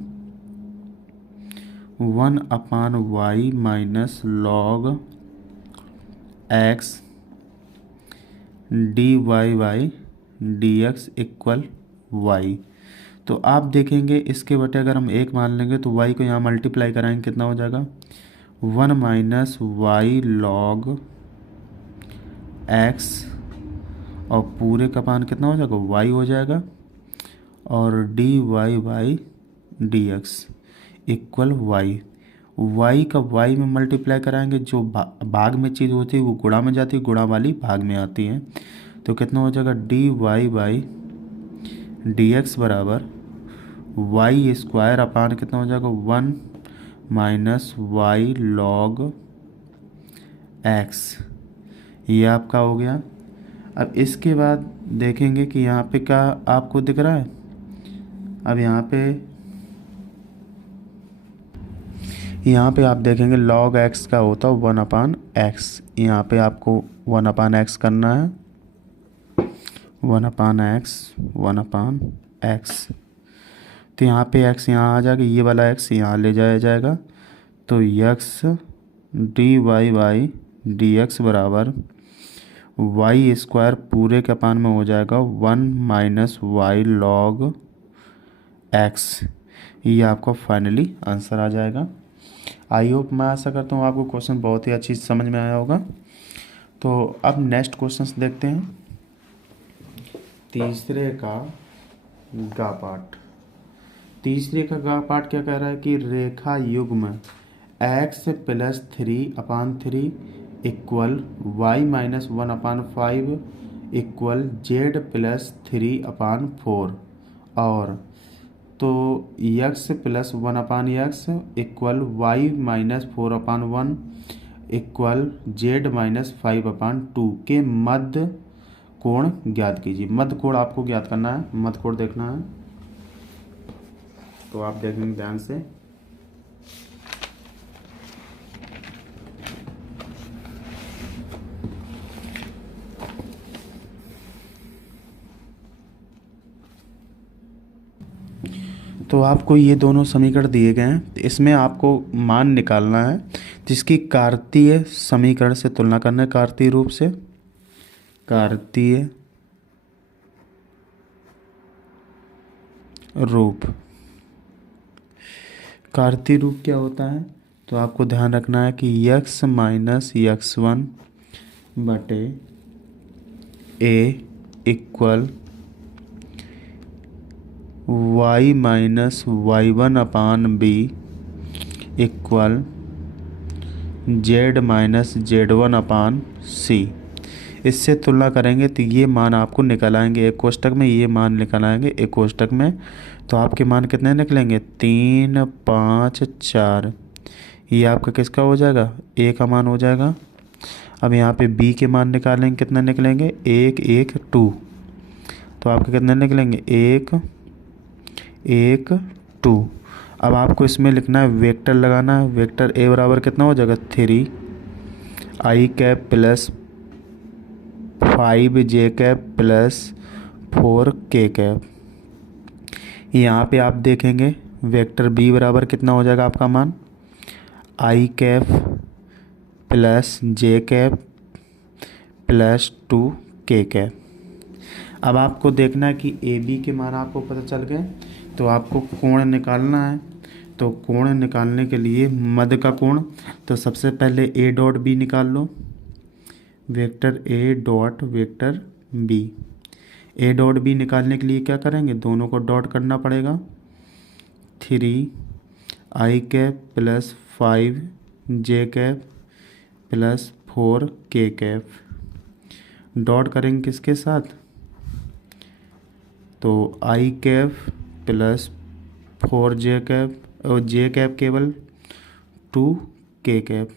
1/y minus log x dy by dx equal y। तो आप देखेंगे इसके बटे अगर हम 1 मान लेंगे तो y को यहाँ मल्टीप्लाई कराएंगे कितना हो जाएगा 1 माइनस वाई लॉग x, और पूरे का मान कितना हो जाएगा y हो जाएगा, और dy by dx equal y का y में मल्टीप्लाई कराएंगे, जो भाग में चीज़ होती है वो गुणा में जाती है, गुणा वाली भाग में आती है। तो कितना हो जाएगा dy बाई dx बराबर y स्क्वायर अपान कितना हो जाएगा 1 माइनस वाई लॉग x, ये आपका हो गया। अब इसके बाद देखेंगे कि यहाँ पे क्या आपको दिख रहा है, अब यहाँ पे आप देखेंगे log x का होता है 1/x, यहाँ पे आपको 1/x करना है, 1/x। तो यहाँ पे x यहाँ आ जाएगा, ये वाला x यहाँ ले जाया जाएगा, तो x dy बाई dx बराबर y स्क्वायर पूरे के अपान में हो जाएगा 1 माइनस वाई लॉग x। ये आपका फाइनली आंसर आ जाएगा। आई होप, मैं आशा करता हूँ आपको क्वेश्चन बहुत ही अच्छी समझ में आया होगा। तो अब नेक्स्ट क्वेश्चंस देखते हैं। तीसरे का गा पाठ क्या कह रहा है कि रेखा युग्म x plus 3/3 equal y minus 1/5 equal z plus 3/4, और तो x plus 1/x equal y minus 4/1 equal z minus 5/2 के मध्य कोण ज्ञात कीजिए। मध्य कोण आपको ज्ञात करना है, मध्य कोण देखना है, तो आप देखेंगे ध्यान से। तो आपको ये दोनों समीकरण दिए गए हैं, इसमें आपको मान निकालना है जिसकी कार्तीय समीकरण से तुलना करना है। कार्तीय रूप से, कार्तीय रूप, कार्तीय रूप क्या होता है? तो आपको ध्यान रखना है कि यक्स माइनस यक्स वन बटे A equal Y minus Y one upon B equal Z minus Z one upon C. इससे तुलना करेंगे तो ये मान आपको निकल आएंगे एक कोष्टक में, ये मान निकल आएंगे एक कोष्टक में। तो आपके मान कितने निकलेंगे? 3, 5, 4। ये आपका किसका हो जाएगा? ए का मान हो जाएगा। अब यहाँ पे बी के मान निकालेंगे, कितना निकलेंगे? 1, 1, 2। तो आपके कितने निकलेंगे? 1, 1, 2। अब आपको इसमें लिखना है, वेक्टर लगाना है। वेक्टर ए बराबर कितना हो जाएगा? 3 आई कैप प्लस 5 जे कैप प्लस 4 के कैप। यहाँ पे आप देखेंगे वेक्टर बी बराबर कितना हो जाएगा आपका मान? आई कैप प्लस जे कैप प्लस 2 के कैप। अब आपको देखना है कि ए बी के मान आपको पता चल गए, तो आपको कोण निकालना है। तो कोण निकालने के लिए मध्य का कोण, तो सबसे पहले ए डॉट बी निकाल लो। Vector A dot vector B, A dot B निकालने के लिए क्या करेंगे? दोनों को डॉट करना पड़ेगा। 3 आई कैप प्लस 5 जे कैप प्लस 4 के कैप। डॉट करेंगे किसके साथ? तो आई कैप प्लस 4 जे कैप और जे कैप केवल 2 के कैप।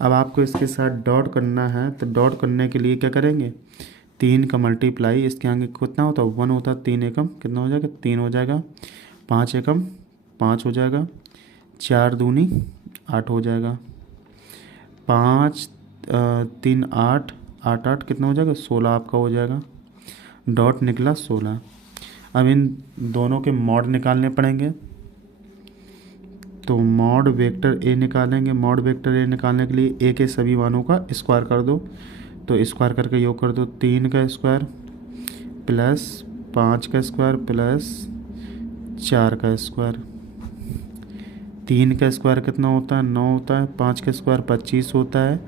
अब आपको इसके साथ डॉट करना है, तो डॉट करने के लिए क्या करेंगे? 3 का मल्टीप्लाई इसके आगे कितना होता है? 1 होता है। 3 एकम कितना हो जाएगा? 3 हो जाएगा। 5 एकम 5 हो जाएगा। 4 दूनी 8 हो जाएगा। 5 3 8 8 8 कितना हो जाएगा? 16 आपका हो जाएगा। डॉट निकला 16। अब इन दोनों के मॉड निकालने पड़ेंगे। तो मॉड वेक्टर ए निकालेंगे। मॉड वेक्टर ए निकालने के लिए ए के सभी मानों का स्क्वायर कर दो। तो स्क्वायर करके योग कर दो। 3 का स्क्वायर प्लस 5 का स्क्वायर प्लस 4 का स्क्वायर। 3 का स्क्वायर कितना होता है? 9 होता है। 5 का स्क्वायर 25 होता है।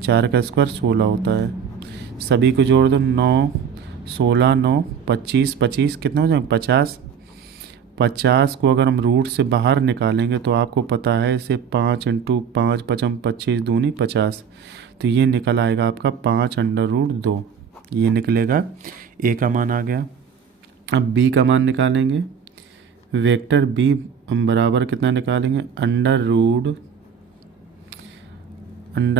4 का स्क्वायर 16 होता है। सभी को जोड़ दो। 9 16 9 25 25 कितना हो जाएगा? 50। 50 को अगर हम रूट से बाहर निकालेंगे तो आपको पता है इसे 5 इंटू 5 पचम 25 दूनी 50। तो ये निकल आएगा आपका 5√2। ये निकलेगा। ए का मान आ गया। अब बी का मान निकालेंगे। वेक्टर बी बराबर कितना निकालेंगे? अंडर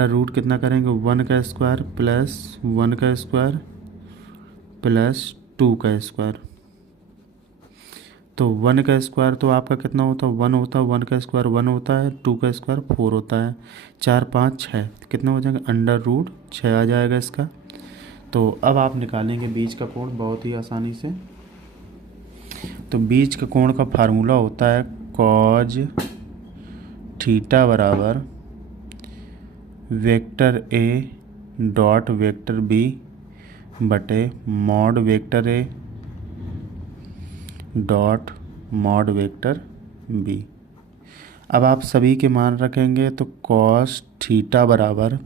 रूट कितना करेंगे? 1 का स्क्वायर प्लस 1 का स्क्वायर प्लस 2 का स्क्वायर। तो 1 का स्क्वायर तो आपका कितना होता है? 1 होता है। 1 का स्क्वायर 1 होता है। 2 का स्क्वायर 4 होता है। 4 5 6 कितना हो जाएगा? √6 आ जाएगा इसका। तो अब आप निकालेंगे बीच का कोण बहुत ही आसानी से। तो बीच का कोण का फार्मूला होता है कॉज थीटा बराबर vector A dot vector B बटे mod vector A dot mod vector B. अब आप सभी के मान रखेंगे तो कॉस थीटा बराबर,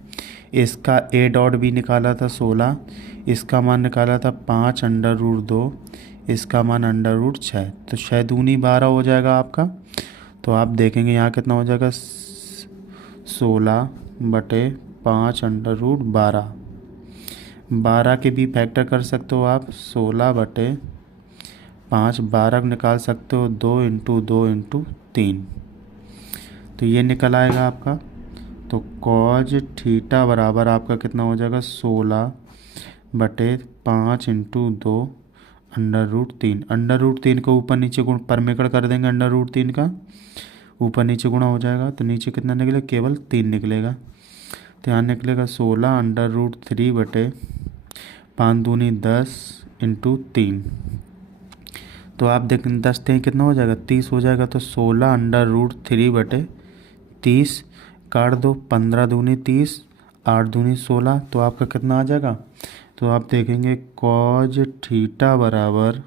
इसका ए डॉट बी निकाला था 16, इसका मान निकाला था 5√2, इसका मान √6। तो 6 दूनी 12 हो जाएगा आपका। तो आप देखेंगे यहाँ कितना हो जाएगा? 16 बटे 5√12। 12 के भी फैक्टर कर सकते हो आप। 16 बटे 5 12 निकाल सकते हो। 2 इंटू 2 इंटू 3। तो ये निकल आएगा आपका। तो कॉज थीटा बराबर आपका कितना हो जाएगा? 16 बटे 5 इंटू 2 √3। √3 को ऊपर नीचे गुण परमेकड़ कर देंगे। √3 का ऊपर नीचे गुणा हो जाएगा। तो नीचे कितना निकलेगा? केवल 3 निकलेगा। तो यहाँ निकलेगा 16 √3 बटे 5 दूनी 10 इंटू 3। तो आप देख 10 कितना हो जाएगा, 30 हो जाएगा। तो 16√3/30 काट दो, 15×2 = 30, 8×2 = 16। तो आपका कितना आ जाएगा, तो आप देखेंगे कॉज थीटा बराबर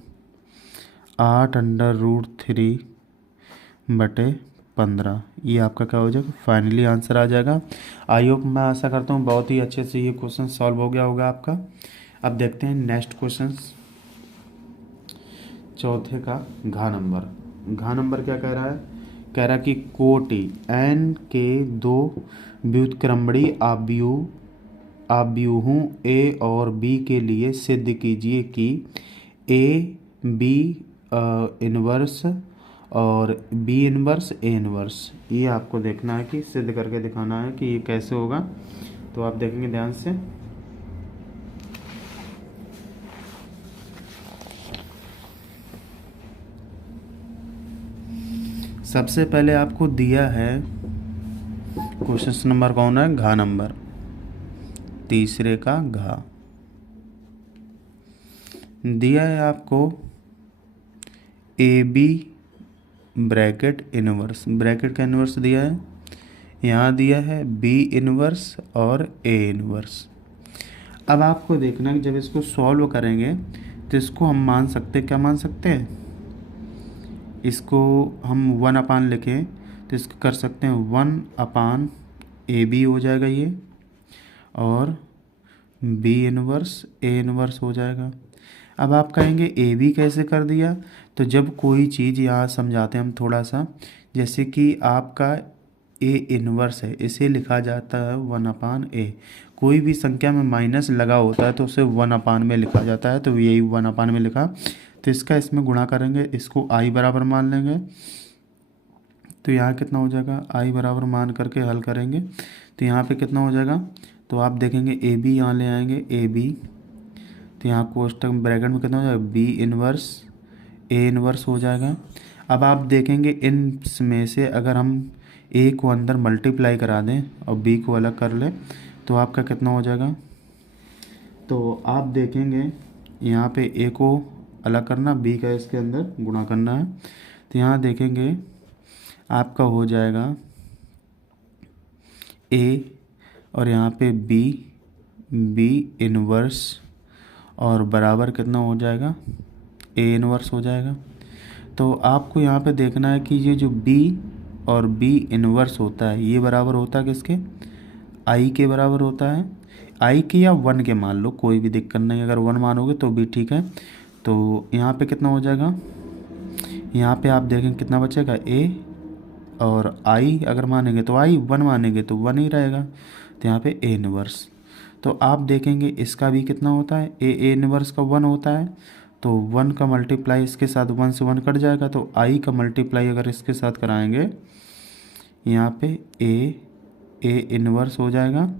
8√3/15। ये आपका क्या हो जाएगा, फाइनली आंसर आ जाएगा। आई होप, मैं आशा करता हूँ बहुत ही अच्छे से ये क्वेश्चन सॉल्व हो गया होगा आपका। अब देखते हैं नेक्स्ट क्वेश्चन, चौथे का घा नंबर क्या कह रहा है, कह रहा है कि कोटि n के दो व्युत्क्रमणीय आव्यूहों a और b के लिए सिद्ध कीजिए कि a b इनवर्स और b इनवर्स a इनवर्स। ये आपको देखना है कि सिद्ध करके दिखाना है कि ये कैसे होगा। तो आप देखेंगे ध्यान से। सबसे पहले आपको दिया है क्वेश्चन नंबर कौन है, घा नंबर, तीसरे का घा दिया है आपको A B bracket inverse, bracket का इनवर्स दिया है, यहाँ दिया है बी इनवर्स और ए इनवर्स। अब आपको देखना कि जब इसको सॉल्व करेंगे तो इसको हम मान सकते, क्या मान सकते हैं, इसको हम 1/, लिखें तो इसको कर सकते हैं 1/AB हो जाएगा ये, और बी इनवर्स ए इनवर्स हो जाएगा। अब आप कहेंगे ए बी कैसे कर दिया, तो जब कोई चीज़, यहाँ समझाते हैं हम थोड़ा सा, जैसे कि आपका ए इनवर्स है, इसे लिखा जाता है 1/A। कोई भी संख्या में माइनस लगा होता है तो उसे 1/, में लिखा जाता है, तो यही 1/, में लिखा। तो इसका इसमें गुणा करेंगे, इसको i बराबर मान लेंगे, तो यहाँ कितना हो जाएगा, i बराबर मान करके हल करेंगे तो यहाँ पे कितना हो जाएगा। तो आप देखेंगे ए बी यहाँ ले आएंगे, ए बी, तो यहाँ कोष्टक ब्रैकेट में कितना हो जाएगा, बी इनवर्स ए इनवर्स हो जाएगा। अब आप देखेंगे इनमें से अगर हम ए को अंदर मल्टीप्लाई करा दें और बी को अलग कर लें तो आपका कितना हो जाएगा। तो आप देखेंगे यहाँ पे ए को अलग करना, बी का इसके अंदर गुणा करना है, तो यहाँ देखेंगे आपका हो जाएगा ए और यहाँ पे बी इनवर्स और बराबर कितना हो जाएगा, ए इनवर्स हो जाएगा। तो आपको यहाँ पे देखना है कि ये जो बी और बी इनवर्स होता है ये बराबर होता है किसके, आई के बराबर होता है, आई के या 1 के मान लो, कोई भी दिक्कत नहीं, अगर 1 मानोगे तो भी ठीक है। तो यहाँ पे कितना हो जाएगा, यहाँ पे आप देखें कितना बचेगा, ए और आई अगर मानेंगे तो आई, 1 मानेंगे तो 1 ही रहेगा, तो यहाँ पे ए इनवर्स। तो आप देखेंगे इसका भी कितना होता है, ए इनवर्स का 1 होता है, तो 1 का मल्टीप्लाई इसके साथ 1 से 1 कट जाएगा, तो आई का मल्टीप्लाई अगर इसके साथ कराएंगे यहाँ पे ए इनवर्स हो जाएगा,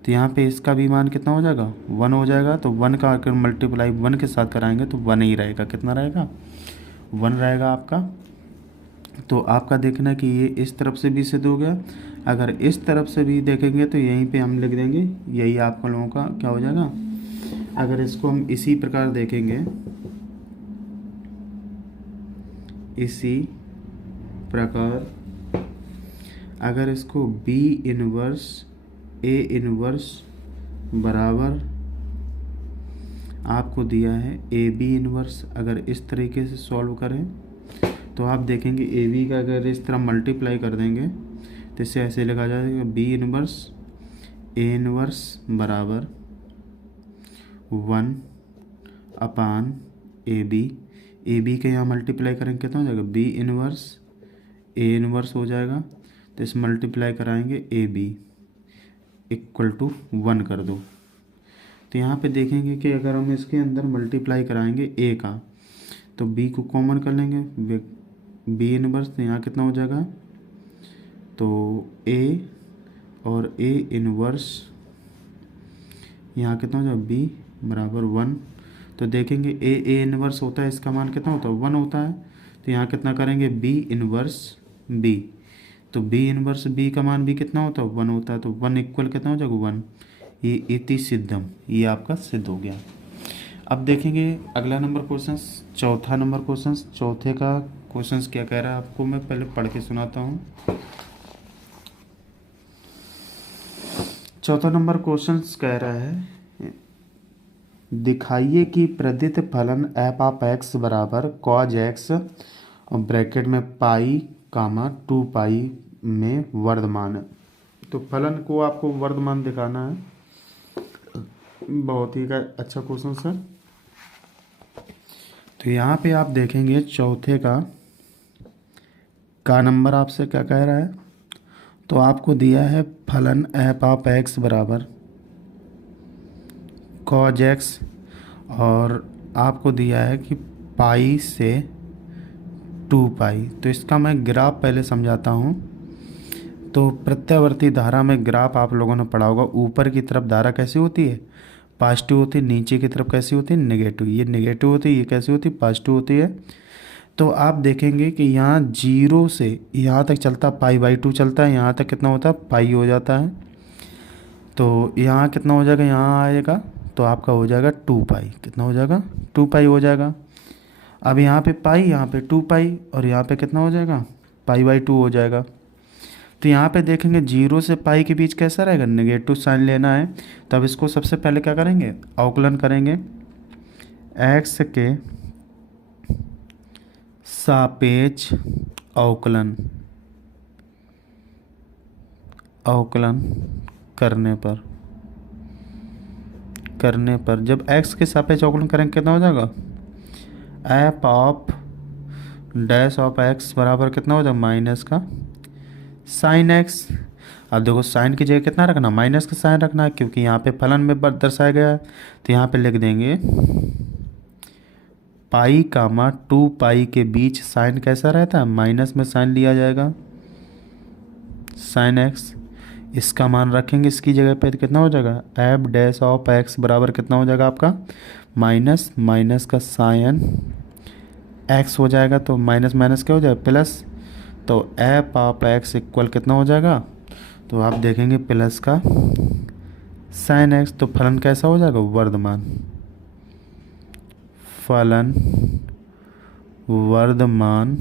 तो यहाँ पे इसका भी मान कितना हो जाएगा, 1 हो जाएगा। तो 1 का अगर मल्टीप्लाई 1 के साथ कराएंगे तो 1 ही रहेगा, कितना रहेगा, 1 रहेगा आपका। तो आपका देखना कि ये इस तरफ से भी सिद्ध हो गया, अगर इस तरफ से भी देखेंगे तो यहीं पे हम लिख देंगे, यही आपका लोगों का क्या हो जाएगा। अगर इसको हम इसी प्रकार देखेंगे, इसी प्रकार अगर इसको बी इनवर्स ए इनवर्स बराबर आपको दिया है ए बी इनवर्स, अगर इस तरीके से सॉल्व करें तो आप देखेंगे ए बी का अगर इस तरह मल्टीप्लाई कर देंगे तो इसे ऐसे लिखा जाएगा, बी इनवर्स ए इनवर्स बराबर 1/AB। ए बी के यहाँ मल्टीप्लाई करेंगे कितना हो जाएगा, बी इनवर्स ए इनवर्स हो जाएगा, तो इस मल्टीप्लाई कराएंगे ए बी इक्वल टू 1 कर दो। तो यहाँ पे देखेंगे कि अगर हम इसके अंदर मल्टीप्लाई कराएंगे ए का तो बी को कॉमन कर लेंगे, बी इनवर्स, तो यहाँ कितना हो जाएगा, तो ए और ए इनवर्स यहाँ कितना हो जाएगा, बी बराबर 1। तो देखेंगे ए इनवर्स होता है, इसका मान कितना होता है, 1 होता है, तो यहाँ कितना करेंगे, बी इनवर्स बी, तो बी इनवर्स बी का मान भी कितना होता है, 1 होता है, तो 1 इक्वल कितना हो जाएगा, 1। ये इति सिद्धम, ये आपका सिद्ध हो गया। अब देखेंगे अगला नंबर क्वेश्चन, चौथा नंबर क्वेश्चन। चौथे का क्वेश्चन क्या कह रहा है आपको मैं पहले पढ़ के सुनाता हूँ। चौथा नंबर क्वेश्चन कह रहा है, दिखाइए कि प्रदत्त फलन एफ ऑफ एक्स बराबर कॉज एक्स और ब्रैकेट में पाई कामा 2 पाई में वर्धमान है। तो फलन को आपको वर्धमान दिखाना है। बहुत ही अच्छा क्वेश्चन सर। तो यहाँ पे आप देखेंगे चौथे का नंबर आपसे क्या कह रहा है। तो आपको दिया है फलन एफ ऑफ एक्स बराबर कॉज एक्स और आपको दिया है कि पाई से 2 पाई। तो इसका मैं ग्राफ पहले समझाता हूँ। तो प्रत्यावर्ती धारा में ग्राफ आप लोगों ने पढ़ा होगा, ऊपर की तरफ धारा कैसी होती है, पॉजिटिव होती है, नीचे की तरफ कैसी होती है, नेगेटिव। ये नेगेटिव होती है, ये कैसी होती है, पॉजिटिव होती है। तो आप देखेंगे कि यहाँ 0 से यहाँ तक चलता पाई बाई 2 चलता है, यहाँ तक कितना होता है, पाई हो जाता है। तो यहाँ कितना हो जाएगा, यहाँ आएगा तो आपका हो जाएगा 2 पाई। कितना हो जाएगा, 2 पाई हो जाएगा। अब यहाँ पे पाई, यहाँ पे 2 पाई और यहाँ पे कितना हो जाएगा, पाई बाई 2 हो जाएगा। तो यहाँ पे देखेंगे 0 से पाई के बीच कैसा रहेगा, नेगेटिव साइन लेना है। तब इसको सबसे पहले क्या करेंगे, अवकलन करेंगे। एक्स के सापेक्ष अवकलन करने पर जब x के सापेक्ष अवकलन करेंगे कितना हो जाएगा, F of dash of x बराबर कितना हो जाएगा, माइनस का साइन x। अब देखो साइन की जगह कितना रखना, माइनस का साइन रखना है, क्योंकि यहाँ पे फलन में दर्शाया गया है। तो यहाँ पे लिख देंगे पाई कामा 2 पाई के बीच साइन कैसा रहता है, माइनस में साइन लिया जाएगा, साइन एक्स। इसका मान रखेंगे इसकी जगह पे, तो कितना हो जाएगा, एफ डैश ऑफ एक्स बराबर कितना हो जाएगा आपका, माइनस का साइन एक्स हो जाएगा। तो माइनस माइनस क्या हो जाएगा, प्लस। तो एफ ऑफ एक्स इक्वल कितना हो जाएगा, तो आप देखेंगे प्लस का साइन एक्स। तो फलन कैसा हो जाएगा, वर्धमान। फलन वर्धमान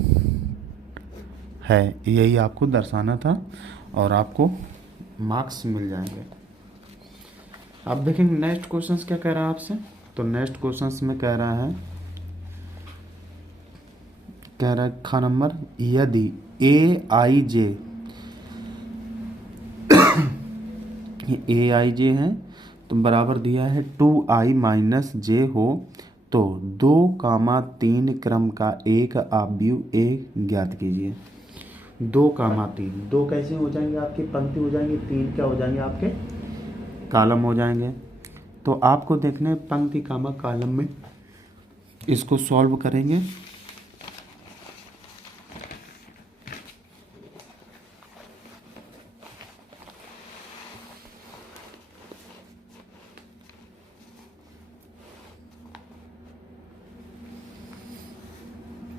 है, यही आपको दर्शाना था और आपको मार्क्स मिल जाएंगे। अब देखेंगे नेक्स्ट क्वेश्चन क्या कह रहा है आपसे। तो नेक्स्ट क्वेश्चन में कह रहा है खा नंबर, यदि ए आई जे है तो बराबर दिया है 2i माइनस जे हो तो 2,3 क्रम का एक आव्यूह ए ज्ञात कीजिए। 2,3, 2 कैसे हो जाएंगे आपकी पंक्ति हो जाएंगे, 3 क्या हो जाएंगे आपके कॉलम हो जाएंगे। तो आपको देखने पंक्ति कामा कॉलम में इसको सॉल्व करेंगे।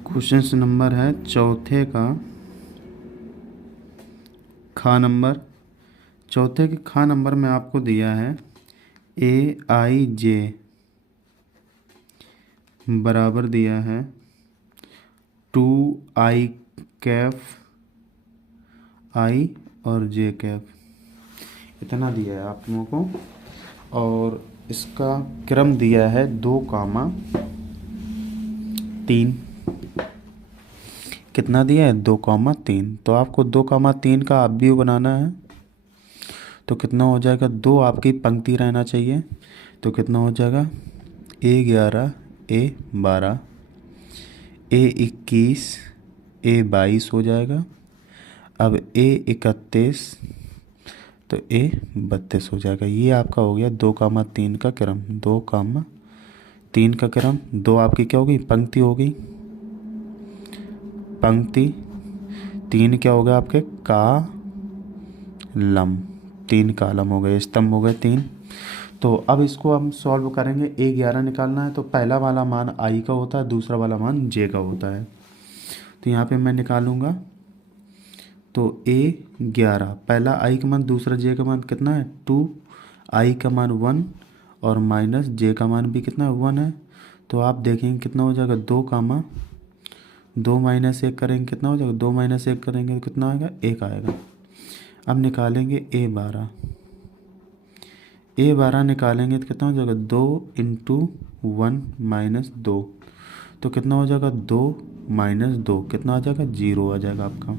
क्वेश्चन नंबर है चौथे का खा नंबर। चौथे के खा नंबर में आपको दिया है ए आई जे बराबर दिया है 2i कैफ आई और जे कैफ, इतना दिया है आप लोगों को। और इसका क्रम दिया है 2,3। कितना दिया है, 2,3। तो आपको 2,3 का आव्यूह बनाना है। तो कितना हो जाएगा, 2 आपकी पंक्ति रहना चाहिए। तो कितना हो जाएगा, A11 A12 A21 A22 हो जाएगा। अब A31 तो A32 हो जाएगा। ये आपका हो गया 2,3 का क्रम। 2,3 का क्रम, 2 आपकी क्या होगी, पंक्ति हो गई, पंक्ति। 3 क्या हो गया आपके कालम, 3 कालम हो गए, स्तंभ हो गए 3। तो अब इसको हम सॉल्व करेंगे। A11 निकालना है तो पहला वाला मान i का होता है, दूसरा वाला मान j का होता है। तो यहाँ पे मैं निकालूंगा। तो A11 पहला i का मान, दूसरा j का मान कितना है 2, i का मान 1 और माइनस जे का मान भी कितना है 1 है। तो आप देखेंगे कितना हो जाएगा 2 कामा 2 माइनस 1 करेंगे कितना हो जाएगा 2 माइनस 1 करेंगे तो कितना आएगा 1 आएगा। अब निकालेंगे A12 निकालेंगे तो कितना हो जाएगा 2 इंटू 1 माइनस 2, तो कितना हो जाएगा 2 माइनस 2 कितना आ जाएगा 0 आ जाएगा आपका।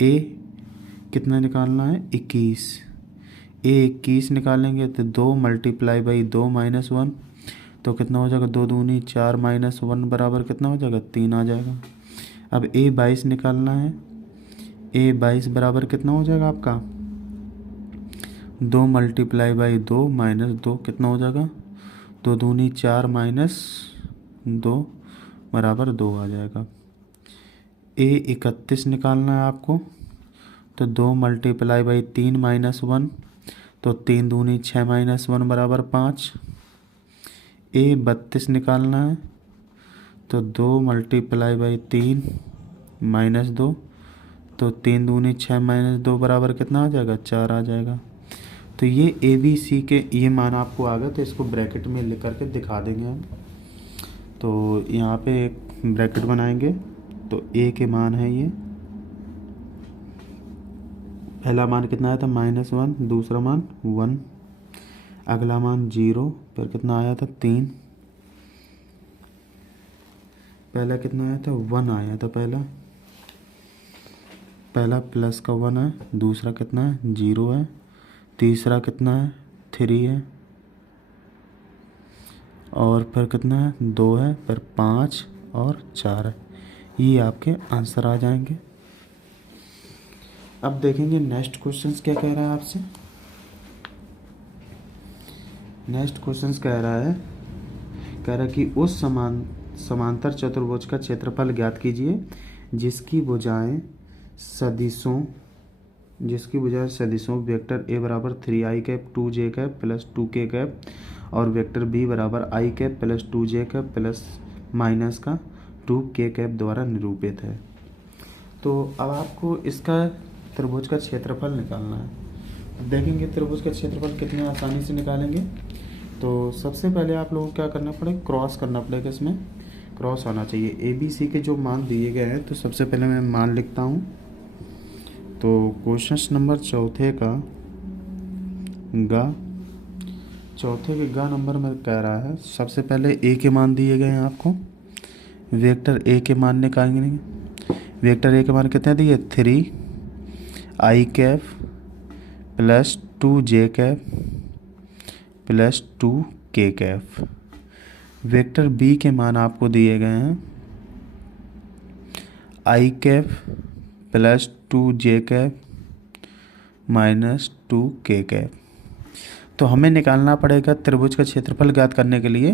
ए कितना निकालना है 21, A21 निकालेंगे तो 2 मल्टीप्लाई बाई 2 माइनस 1, तो कितना हो जाएगा 2 दूनी 4 माइनस 1 बराबर कितना हो जाएगा 3 आ जाएगा। अब A22 निकालना है, A22 बराबर कितना हो जाएगा आपका 2 मल्टीप्लाई बाई 2 माइनस 2 कितना हो जाएगा 2 दूनी 4 माइनस 2 बराबर 2 आ जाएगा। A31 निकालना है आपको, तो 2 मल्टीप्लाई बाई 3 माइनस 1, तो 3 दूनी 6 माइनस 1 बराबर 5। A32 निकालना है, तो 2 मल्टीप्लाई बाई 3 माइनस 2, तो 3 दूनी 6 माइनस 2 बराबर कितना आ जाएगा 4 आ जाएगा। तो ये ABC के ये मान आपको आ गया, तो इसको ब्रैकेट में लिख करके दिखा देंगे हम। तो यहाँ पे एक ब्रैकेट बनाएंगे, तो A के मान है ये, पहला मान कितना आया था -1, दूसरा मान 1, अगला मान 0, फिर कितना आया था 3, पहला कितना आया था 1 आया था, पहला प्लस का 1 है, दूसरा कितना है 0 है, तीसरा कितना है 3 है, और फिर कितना है 2 है, फिर 5 और 4 है। ये आपके आंसर आ जाएंगे। अब देखेंगे नेक्स्ट क्वेश्चंस क्या कह रहा है आपसे। नेक्स्ट क्वेश्चंस कह रहा है कि उस समांतर चतुर्भुज का क्षेत्रफल ज्ञात कीजिए जिसकी भुजाएं सदिशों वेक्टर A बराबर 3i cap 2j cap plus 2k cap और वेक्टर B बराबर i cap plus 2j cap plus minus का 2k कैप द्वारा निरूपित है। तो अब आपको इसका त्रिभुज का क्षेत्रफल निकालना है। अब देखेंगे त्रिभुज का क्षेत्रफल कितने आसानी से निकालेंगे। तो सबसे पहले आप लोगों को क्या करना पड़ेगा, क्रॉस करना पड़ेगा, इसमें क्रॉस आना चाहिए। ABC के जो मान दिए गए हैं, तो सबसे पहले मैं मान लिखता हूँ। तो क्वेश्चन नंबर चौथे के गा नंबर में कह रहा है, सबसे पहले A के मान दिए गए हैं आपको, वेक्टर A के मान निकालेंगे। वेक्टर A के मान कितने दिए 3i cap plus 2j cap plus 2k cap. Vector B के मान आपको दिए गए हैं i cap plus 2j cap minus 2k cap. तो हमें निकालना पड़ेगा त्रिभुज का क्षेत्रफल ज्ञात करने के लिए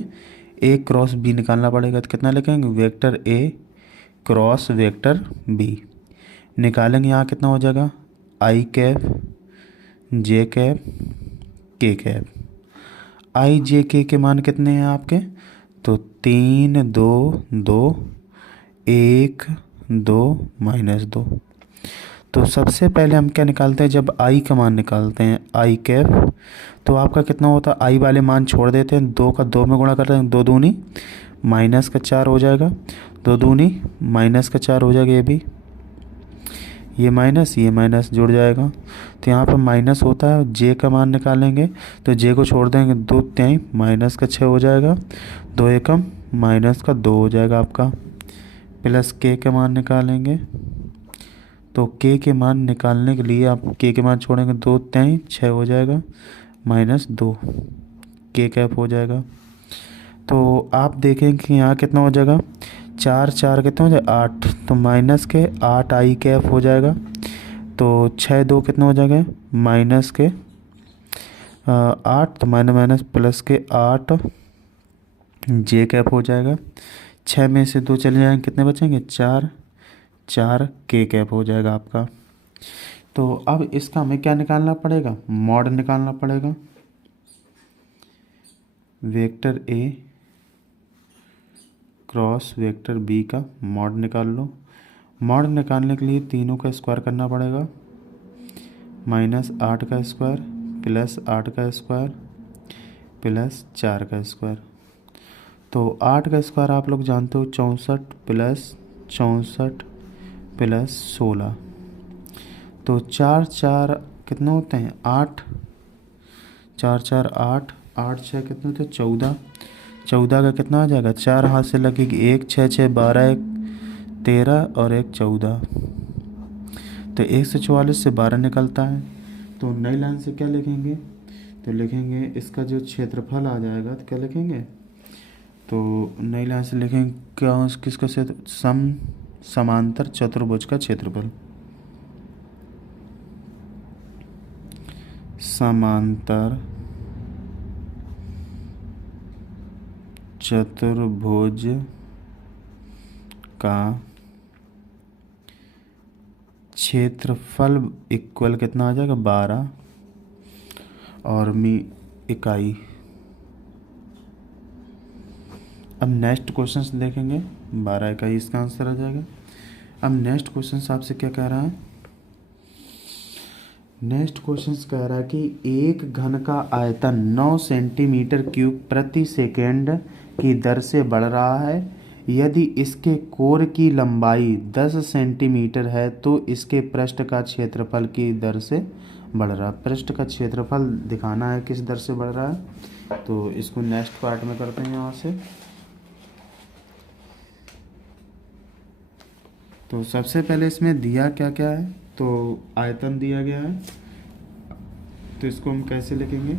A क्रॉस B निकालना पड़ेगा। तो कितना लिखेंगे vector A cross vector B निकालेंगे, यहाँ कितना हो जाएगा i cap j cap k cap. i j k के मान कितने हैं आपके, तो 3 2 2 1 2 माइनस 2। तो सबसे पहले हम क्या निकालते हैं, जब i का मान निकालते हैं i कैप, तो आपका कितना होता है i वाले मान छोड़ देते हैं, 2 का 2 में गुणा करते हैं, 2 दूनी माइनस का 4 हो जाएगा, 2 दूनी माइनस का 4 हो जाएगा, ये माइनस जुड़ जाएगा। तो यहाँ पर माइनस होता है, j का मान निकालेंगे तो j को छोड़ देंगे, 2 3 माइनस का 6 हो जाएगा, 2 एकम माइनस का 2 हो जाएगा आपका, प्लस k का मान निकालेंगे। तो k के मान निकालने के लिए आप k के मान छोड़ेंगे, 2 3 6 हो जाएगा, माइनस 2 k कैप हो जाएगा। तो आप देखें कि यहाँ कितना हो जाएगा 4 4 कितना हो जाएगा 8, तो माइनस के 8 i कैप हो जाएगा। तो 6 2 कितना हो जाएगा माइनस के 8, तो माइनस प्लस के 8 j कैप हो जाएगा। 6 में से 2 चले जाएंगे, कितने बचेंगे 4 4 k कैप हो जाएगा आपका। तो अब इसका हमें क्या निकालना पड़ेगा, मॉड निकालना पड़ेगा। Vector A cross vector B का मॉड निकाल लो। मॉड निकालने के लिए तीनों का स्क्वायर करना पड़ेगा, -8 का स्क्वायर प्लस 8 का स्क्वायर प्लस 4 का स्क्वायर। तो 8 का स्क्वायर आप लोग जानते हो 64 प्लस 64 प्लस 16। तो 4 4 कितने होते हैं 8, 4 4 8, 8 6 कितने होते हैं 14। 14 का कितना आ जाएगा 4 हाथ से लगेगी 1 6 6 12 1 13 और 1 14। तो 144 से 12 निकलता है। तो नई लाइन से क्या लिखेंगे, तो लिखेंगे इसका जो क्षेत्रफल आ जाएगा तो क्या लिखेंगे, तो नई लाइन से लिखेंगे क्या किसका क्षेत्र समांतर चतुर्भुज का क्षेत्रफल। समांतर चतुर्भुज का क्षेत्रफल इक्वल कितना आ जाएगा 12 और इकाई। अब नेक्स्ट क्वेश्चन देखेंगे 12 इकाई इसका आंसर आ जाएगा। अब नेक्स्ट क्वेश्चन आपसे क्या कह रहा है, नेक्स्ट क्वेश्चन कह रहा है कि एक घन का आयतन 9 सेंटीमीटर क्यूब प्रति सेकेंड की दर से बढ़ रहा है। यदि इसके कोर की लंबाई 10 सेंटीमीटर है तो इसके पृष्ठ का क्षेत्रफल की दर से बढ़ रहा है। पृष्ठ का क्षेत्रफल दिखाना है किस दर से बढ़ रहा है। तो इसको नेक्स्ट पार्ट में करते हैं यहाँ से। तो सबसे पहले इसमें दिया क्या क्या है, तो आयतन दिया गया है। तो इसको हम कैसे लिखेंगे,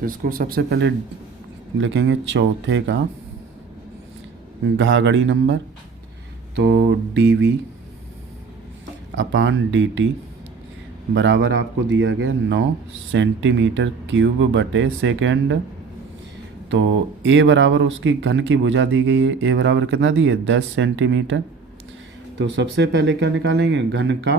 तो इसको सबसे पहले लिखेंगे चौथे का घाघड़ी नंबर। तो dv अपान dt बराबर आपको दिया गया 9 सेंटीमीटर क्यूब बटे सेकेंड। तो a बराबर उसकी घन की भुजा दी गई है, a बराबर कितना दी है 10 सेंटीमीटर। तो सबसे पहले क्या निकालेंगे, घन का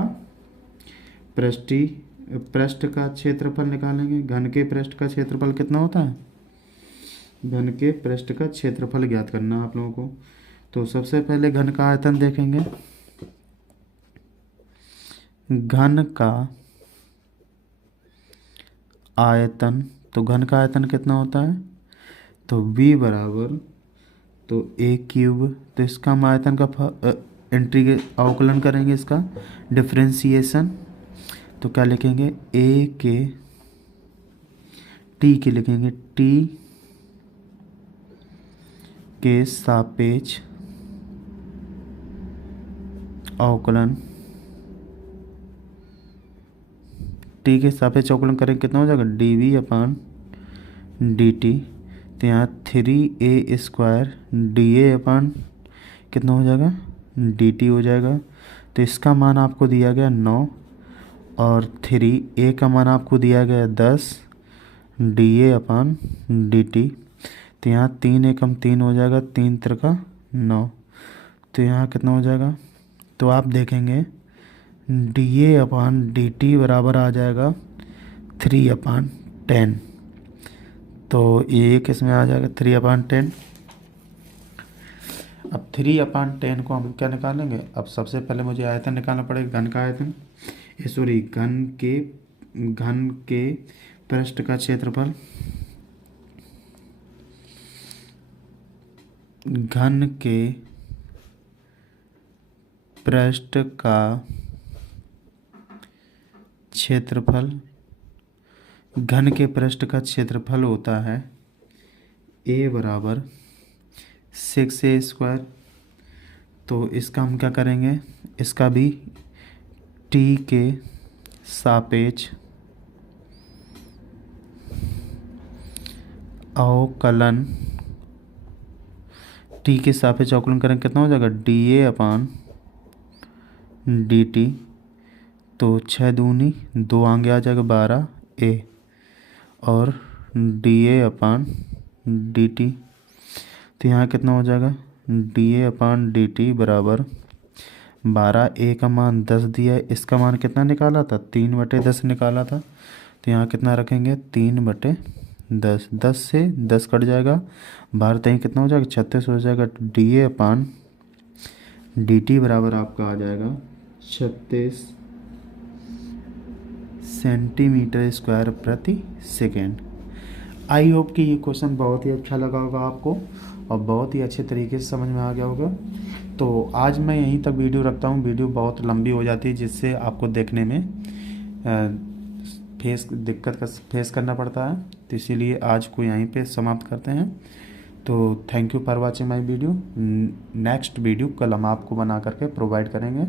पृष्ठ का क्षेत्रफल निकालेंगे। घन के पृष्ठ का क्षेत्रफल कितना होता है, घन के पृष्ठ का क्षेत्रफल ज्ञात करना आप लोगों को। तो सबसे पहले घन का आयतन देखेंगे। घन का आयतन, तो घन का आयतन कितना होता है, तो v बराबर तो a क्यूब। तो इसका हम आयतन का एंट्री के अवकलन करेंगे, इसका डिफरेंशिएशन। तो क्या लिखेंगे a के t के लिखेंगे t के सापेक्ष अवकलन, t के सापेक्ष अवकलन करेंगे कितना हो जाएगा dv अपान dt। तो यहाँ 3a स्क्वायर da अपान कितना हो जाएगा dt हो जाएगा। तो इसका मान आपको दिया गया 9 और 3a का मान आपको दिया गया 10 da अपान dt। तो यहाँ 3 एकम 3 हो जाएगा, 3 त्रिका 9। तो यहाँ कितना हो जाएगा, तो आप देखेंगे da अपान dt बराबर आ जाएगा 3 अपान 10। तो ये किस में आ जाएगा 3 अपान 10। अब 3 अपान 10 को हम क्या निकालेंगे, अब सबसे पहले मुझे आयतन निकालना पड़ेगा, घन का आयतन, सॉरी घन के पृष्ठ का क्षेत्रफल। घन के पृष्ठ का क्षेत्रफल, घन के पृष्ठ का क्षेत्रफल होता है a बराबर 6a स्क्वायर। तो इसका हम क्या करेंगे, इसका भी t के सापेक्ष अवकलन, t के सापेक्ष अवकलन करेंगे कितना हो जाएगा da अपान dt। तो 6 दूनी 2 आगे आ जाएगा 12a और da अपान dt। तो यहाँ कितना हो जाएगा da अपान dt बराबर 12, a का मान 10 दिया है, इसका मान कितना निकाला था 3/10 निकाला था। तो यहाँ कितना रखेंगे 3/10, 10 से 10 कट जाएगा, 12 तहीं कितना हो जाएगा 36 हो जाएगा। da अपान dt बराबर आपका आ जाएगा 36 सेंटीमीटर स्क्वायर प्रति सेकेंड। आई होप कि ये क्वेश्चन बहुत ही अच्छा लगा होगा आपको और बहुत ही अच्छे तरीके से समझ में आ गया होगा। तो आज मैं यहीं तक वीडियो रखता हूँ, वीडियो बहुत लंबी हो जाती है जिससे आपको देखने में दिक्कत का फेस करना पड़ता है, तो इसीलिए आज को यहीं पे समाप्त करते हैं। तो thank you for watching my video. Next video कल हम आपको बना करके प्रोवाइड करेंगे।